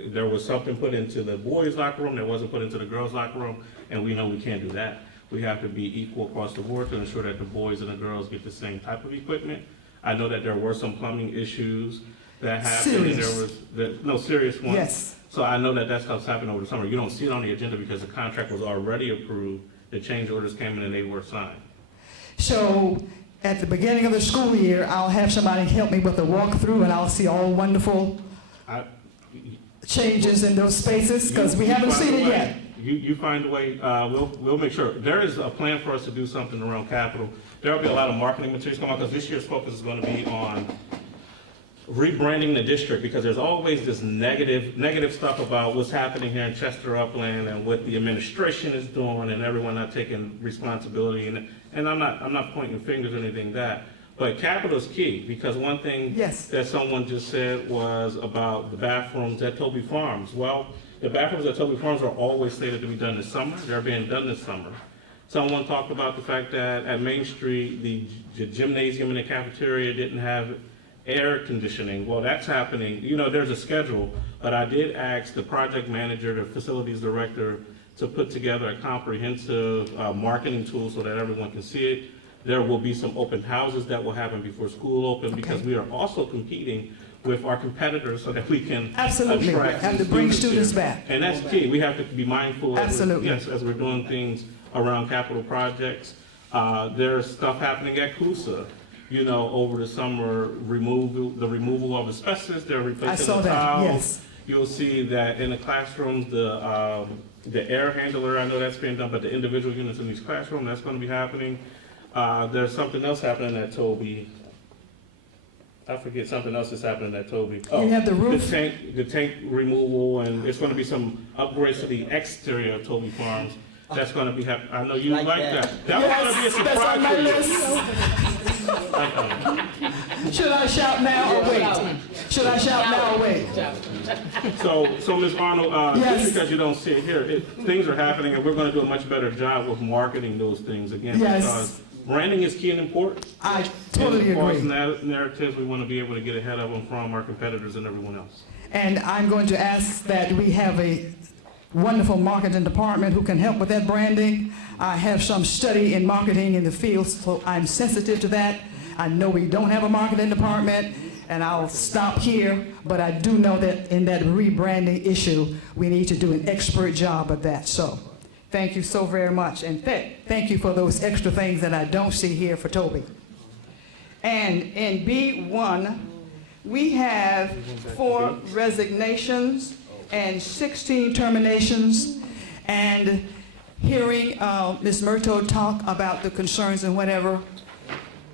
There was something put into the boys' locker room that wasn't put into the girls' locker room, and we know we can't do that. We have to be equal across the board to ensure that the boys and the girls get the same type of equipment. I know that there were some plumbing issues that happened. Serious. And there was no serious ones. Yes. So I know that that stuff's happened over the summer. You don't see it on the agenda because the contract was already approved. The change orders came in and they were signed. So at the beginning of the school year, I'll have somebody help me with a walkthrough, and I'll see all wonderful changes in those spaces, because we haven't seen it yet. You find a way. We'll make sure. There is a plan for us to do something around capital. There will be a lot of marketing materials coming out because this year's focus is going to be on rebranding the district, because there's always this negative stuff about what's happening here in Chester Upland and what the administration is doing and everyone not taking responsibility. And I'm not pointing fingers or anything that, but capital is key, because one thing that someone just said was about the bathrooms at Toby Farms. Well, the bathrooms at Toby Farms are always slated to be done this summer. They're being done this summer. Someone talked about the fact that at Main Street, the gymnasium and the cafeteria didn't have air conditioning. Well, that's happening. You know, there's a schedule, but I did ask the project manager, the facilities director, to put together a comprehensive marketing tool so that everyone can see it. There will be some open houses that will happen before school open, because we are also competing with our competitors so that we can attract have to bring students here. back. And that's key. We have to be mindful as we're doing things around capital projects. There's stuff happening at CUSA. You know, over the summer, the removal of asbestos, they're replacing the tiles. Yes. You'll see that in the classrooms, the air handler, I know that's being done, but the individual units in these classrooms, that's going to be happening. There's something else happening at Toby. I forget something else that's happening at Toby. You have the roof. The tank removal, and it's going to be some upgrades to the exterior of Toby Farms. That's going to be happening. I know you like that. That was going to be a surprise for you. Should I shout now or wait? Should I shout now or wait? So Ms. Arnold, just because you don't see it here, things are happening, and we're going to do a much better job with marketing those things again. Because branding is key and important. I totally agree. And as far as narratives, we want to be able to get ahead of them from our competitors and everyone else. And I'm going to ask that we have a wonderful marketing department who can help with that branding. I have some study in marketing in the field, so I'm sensitive to that. I know we don't have a marketing department, and I'll stop here, but I do know that in that rebranding issue, we need to do an expert job of that. So thank you so very much, and thank you for those extra things that I don't see here for Toby. And in B1, we have 4 resignations and 16 terminations, and hearing Ms. Murtaugh talk about the concerns and whatever.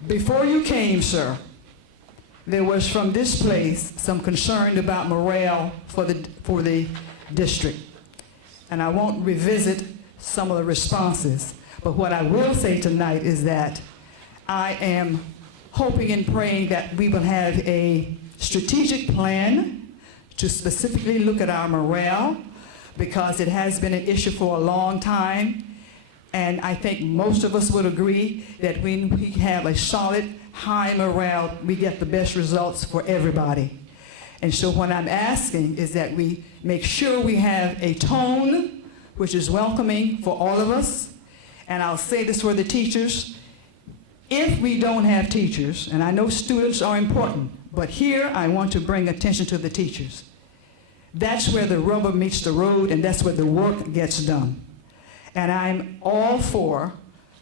Before you came, sir, there was from this place some concern about morale for the district. And I won't revisit some of the responses, but what I will say tonight is that I am hoping and praying that we will have a strategic plan to specifically look at our morale, because it has been an issue for a long time. And I think most of us would agree that when we have a solid, high morale, we get the best results for everybody. And so what I'm asking is that we make sure we have a tone which is welcoming for all of us. And I'll say this for the teachers. If we don't have teachers, and I know students are important, but here I want to bring attention to the teachers. That's where the rubber meets the road, and that's where the work gets done. And I'm all for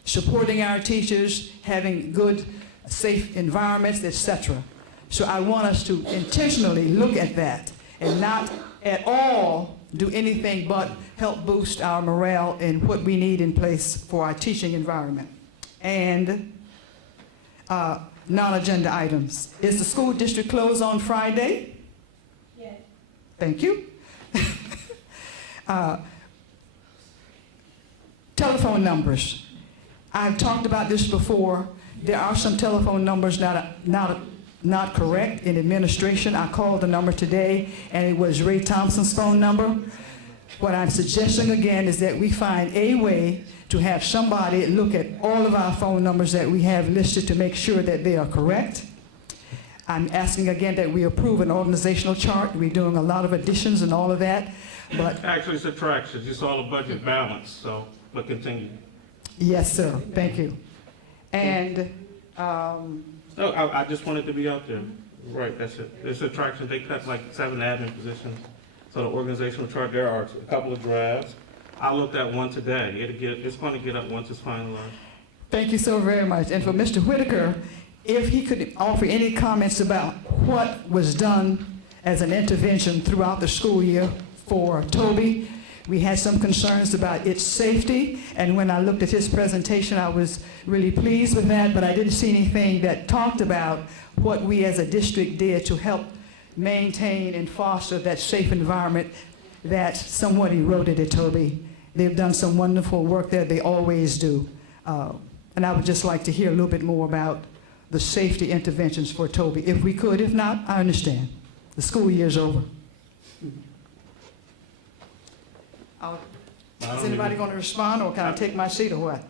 supporting our teachers, having good, safe environments, etc. So I want us to intentionally look at that and not at all do anything but help boost our morale and what we need in place for our teaching environment. And non-agenda items. Is the school district closed on Friday? Yes. Thank you. Telephone numbers. I've talked about this before. There are some telephone numbers that are not correct in administration. I called the number today, and it was Ray Thompson's phone number. What I'm suggesting again is that we find a way to have somebody look at all of our phone numbers that we have listed to make sure that they are correct. I'm asking again that we approve an organizational chart. We're doing a lot of additions and all of that, but... Actually, subtractions, you saw the budget balance, so, but continue. Yes, sir, thank you. And... No, I just wanted to be out there. Right, that's it. There's subtractions, they cut like 7 admin positions. So the organizational chart, there are a couple of drafts. I looked at one today. It's going to get up once it's finalized. Thank you so very much. And for Mr. Whitaker, if he could offer any comments about what was done as an intervention throughout the school year for Toby. We had some concerns about its safety, and when I looked at his presentation, I was really pleased with that, but I didn't see anything that talked about what we as a district did to help maintain and foster that safe environment that somewhat eroded at Toby. They've done some wonderful work there. They always do. And I would just like to hear a little bit more about the safety interventions for Toby, if we could. If not, I understand. The school year's over. Is anybody going to respond, or can I take my seat, or what?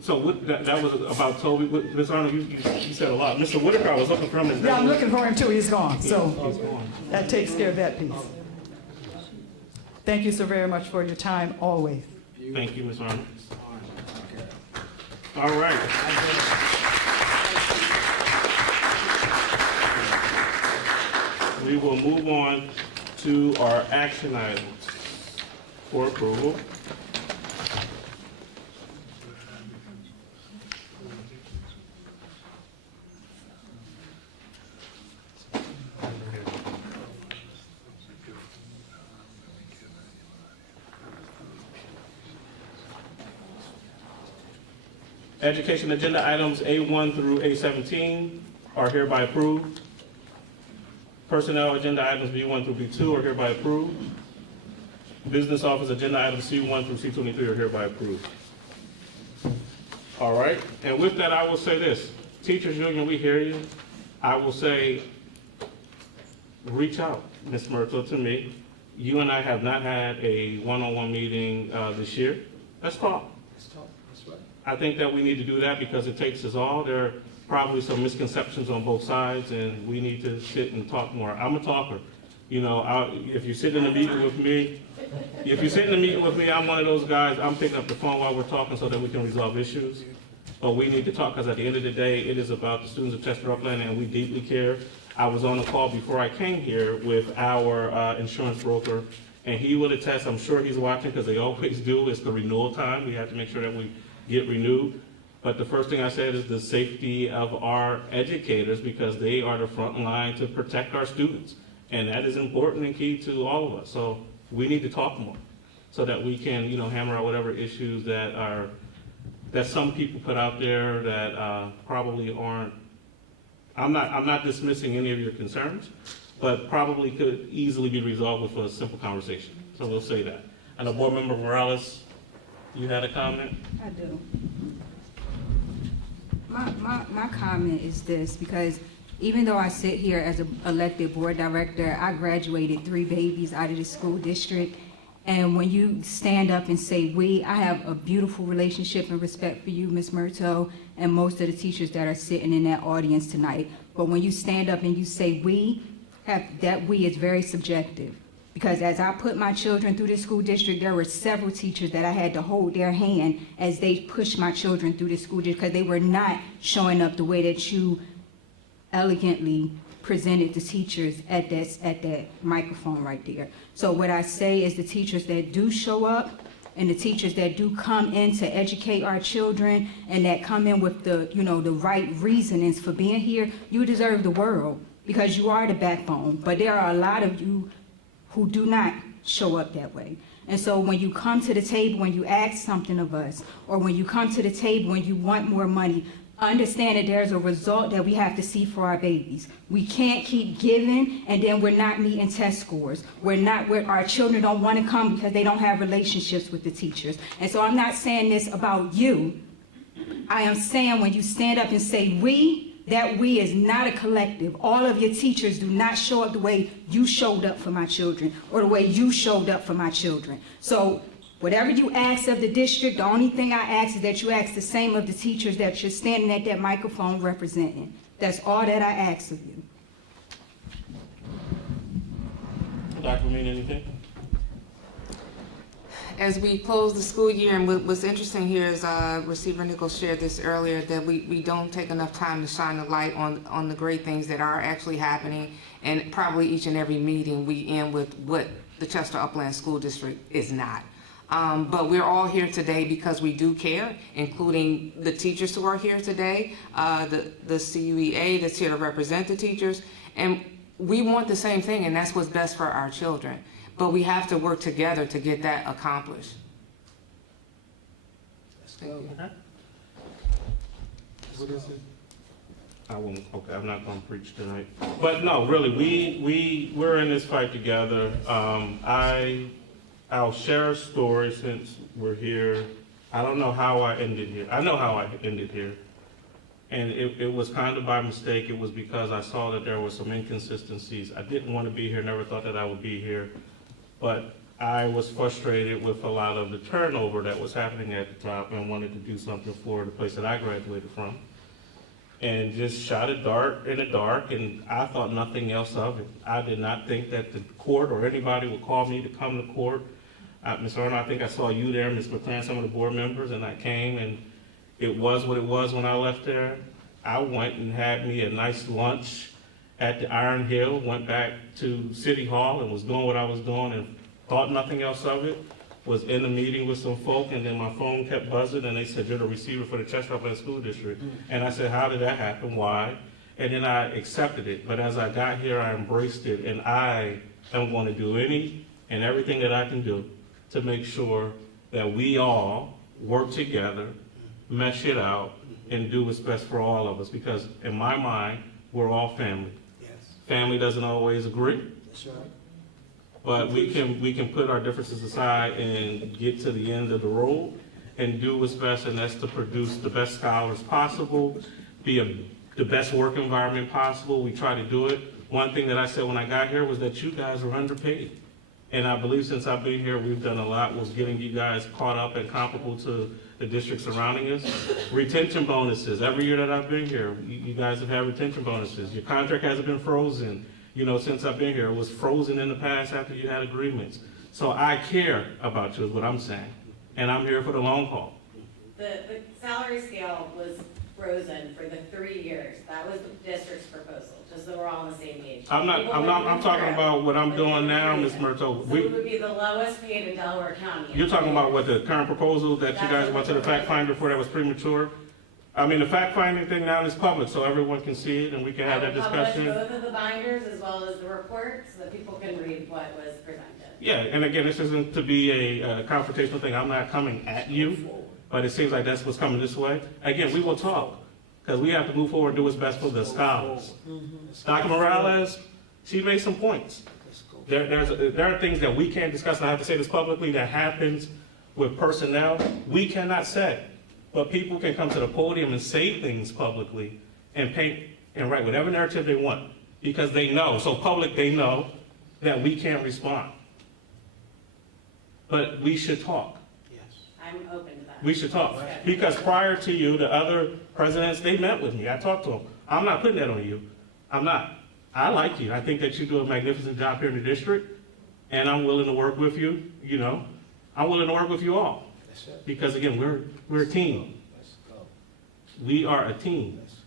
So that was about Toby. Ms. Arnold, you said a lot. Mr. Whitaker, I was looking for him. Yeah, I'm looking for him too. He's gone. So he's gone. That takes care of that piece. Thank you so very much for your time, always. Thank you, Ms. Arnold. All right. We will move on to our action items for approval. Education agenda items A1 through A17 are hereby approved. Personnel agenda items B1 through B2 are hereby approved. Business office agenda items C1 through C23 are hereby approved. All right, and with that, I will say this. Teachers Union, we hear you. I will say, reach out, Ms. Myrtle, to me. You and I have not had a one-on-one meeting this year. Let's talk. I think that we need to do that because it takes us all. There are probably some misconceptions on both sides, and we need to sit and talk more. I'm a talker. You know, if you sit in a meeting with me, I'm one of those guys, I'm picking up the phone while we're talking so that we can resolve issues. But we need to talk because at the end of the day, it is about the students of Chester Upland, and we deeply care. I was on a call before I came here with our insurance broker, and he will attest, I'm sure he's watching because they always do, it's the renewal time. We have to make sure that we get renewed. But the first thing I said is the safety of our educators, because they are the front line to protect our students. And that is important and key to all of us. So we need to talk more so that we can, you know, hammer out whatever issues that some people put out there that probably aren't. I'm not dismissing any of your concerns, but probably could easily be resolved with a simple conversation. So we'll say that. And Board Member Morales, you had a comment? I do. My comment is this, because even though I sit here as an elected board director, I graduated 3 babies out of the school district. And when you stand up and say we, I have a beautiful relationship and respect for you, Ms. Murto, and most of the teachers that are sitting in that audience tonight. But when you stand up and you say we, that we is very subjective. Because as I put my children through the school district, there were several teachers that I had to hold their hand as they pushed my children through the school district because they were not showing up the way that you elegantly presented the teachers at that microphone right there. So what I say is the teachers that do show up and the teachers that do come in to educate our children and that come in with the, you know, the right reasonings for being here, you deserve the world because you are the backbone. But there are a lot of you who do not show up that way. And so when you come to the table, when you ask something of us, or when you come to the table and you want more money, understand that there's a result that we have to see for our babies. We can't keep giving and then we're not meeting test scores. Our children don't want to come because they don't have relationships with the teachers. And so I'm not saying this about you. I am saying when you stand up and say we, that we is not a collective. All of your teachers do not show up the way you showed up for my children or the way you showed up for my children. So whatever you ask of the district, the only thing I ask is that you ask the same of the teachers that you're standing at that microphone representing. That's all that I ask of you. Dr. Mean, anything? As we close the school year, and what's interesting here is Receiver Nichols shared this earlier, that we don't take enough time to shine a light on the great things that are actually happening, and probably each and every meeting we end with what the Chester Upland School District is not. But we're all here today because we do care, including the teachers who are here today, the CUEA that's here to represent the teachers, and we want the same thing, and that's what's best for our children. But we have to work together to get that accomplished. Let's go. What is it? I won't, okay, I'm not gonna preach tonight. But no, really, we're in this fight together. I'll share a story since we're here. I don't know how I ended here. I know how I ended here. And it was kind of by mistake. It was because I saw that there were some inconsistencies. I didn't want to be here, never thought that I would be here. But I was frustrated with a lot of the turnover that was happening at the top and wanted to do something for the place that I graduated from. And just shot a dart in the dark, and I thought nothing else of it. I did not think that the court or anybody would call me to come to court. Ms. Arnold, I think I saw you there, Ms. McClan, some of the board members, and I came, and it was what it was when I left there. I went and had me a nice lunch at the Iron Hill, went back to City Hall and was doing what I was doing and thought nothing else of it. Was in a meeting with some folk, and then my phone kept buzzing, and they said, "You're the receiver for the Chester Upland School District." And I said, "How did that happen? Why?" And then I accepted it. But as I got here, I embraced it, and I am going to do any and everything that I can do to make sure that we all work together, mesh it out, and do what's best for all of us. Because in my mind, we're all family. Yes, Family doesn't always agree, that's right. but we can put our differences aside and get to the end of the road and do what's best, and that's to produce the best scholars possible, be the best work environment possible. We try to do it. One thing that I said when I got here was that you guys are underpaid. And I believe since I've been here, we've done a lot with getting you guys caught up and comparable to the districts surrounding us. Retention bonuses, every year that I've been here, you guys have had retention bonuses. Your contract hasn't been frozen, since I've been here. It was frozen in the past after you had agreements. So I care about you is what I'm saying. And I'm here for the long haul. The salary scale was frozen for the 3 years. That was the district's proposal, just so we're all on the same page. I'm talking about what I'm doing now, Ms. Murto. So it would be the lowest paid in Delaware County. You're talking about what the current proposal that you guys went to the fact finder for that was premature? I mean, the fact finding thing now is public, so everyone can see it and we can have that discussion. I will publish both of the binders as well as the report so that people can read what was presented. Yeah, and again, this isn't to be a confrontational thing. I'm not coming at you, but it seems like that's what's coming this way. Again, we will talk, because we have to move forward and do what's best for the scholars. Dr. Morales, she made some points. There are things that we can't discuss, and I have to say this publicly, that happens with personnel we cannot say. But people can come to the podium and say things publicly and paint and write whatever narrative they want, because they know, so public, they know that we can't respond. But we should talk. I'm open to that. We should talk. Because prior to you, the other presidents, they met with me. I talked to them. I'm not putting that on you. I'm not. I like you. I think that you do a magnificent job here in the district, and I'm willing to work with you, you know. I'm willing to work with you all. Yes, sir. Because again, we're a team. Let's go. We are a team. Let's go.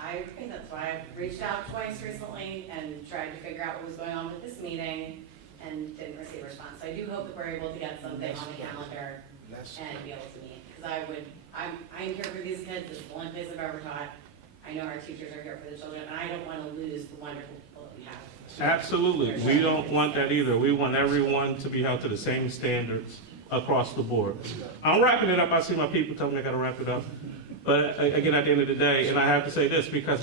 I agree, that's why I've reached out twice recently and tried to figure out what was going on with this meeting and didn't receive a response. So I do hope that we're able to get something on the calendar Let's and be able to meet. Because I'm here for these kids, this is the only place I've ever taught. I know our teachers are here for the children, and I don't want to lose the wonderful people that we have. Absolutely. We don't want that either. We want everyone to be held to the same standards across the board. I'm wrapping it up. I see my people tell me I got to wrap it up. But again, at the end of the day, and I have to say this, because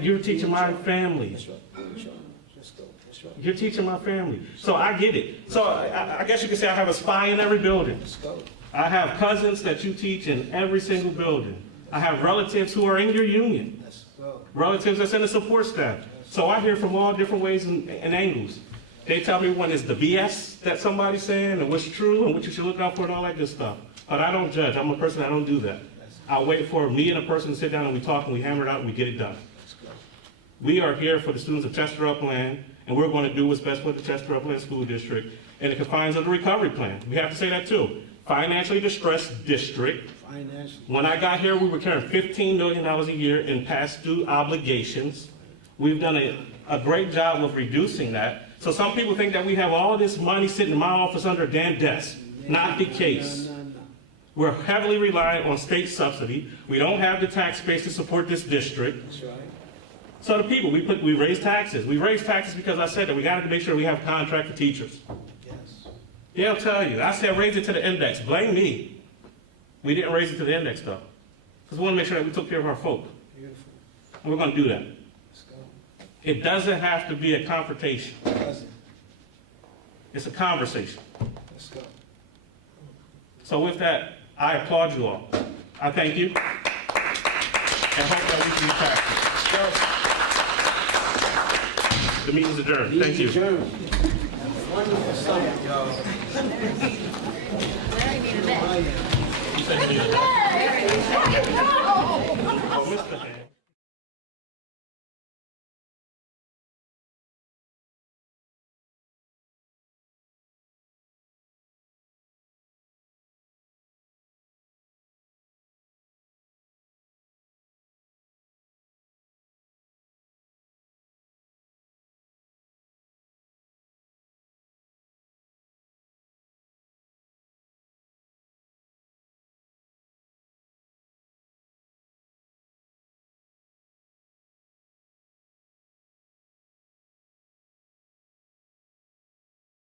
you're teaching my family. That's right. That's right. Let's go. That's right. You're teaching my family. So I get it. So I guess you could say I have a spy in every building. Let's go. I have cousins that you teach in every single building. I have relatives who are in your union. Let's go. Relatives that's in the support staff. So I hear from all different ways and angles. They tell me when it's the BS that somebody's saying and what's true and what you should look out for and all that good stuff. But I don't judge. I'm a person that don't do that. I'll wait for me and a person to sit down and we talk and we hammer it out and we get it done. Let's go. We are here for the students of Chester Upland, and we're going to do what's best for the Chester Upland School District in the confines of the recovery plan. We have to say that too. Financially distressed district. Financially. When I got here, we were carrying $15 million a year in past due obligations. We've done a great job of reducing that. So some people think that we have all this money sitting in my office under a damn desk. Not the case. No. We're heavily reliant on state subsidy. We don't have the tax base to support this district. That's right. So the people, we raise taxes. We raise taxes because I said that we got to make sure we have contract for teachers. Yes. They'll tell you. I said raise it to the index. Blame me. We didn't raise it to the index though. Because we want to make sure that we took care of our folk. Beautiful. And we're going to do that. Let's go. It doesn't have to be a confrontation. Cousin. It's a conversation. Let's go. So with that, I applaud you all. I thank you. And hope that we can practice. The meeting's adjourned. Thank you. Adjourned. Have a wonderful summer, y'all. You said you needed that. Oh, Mr. Hand.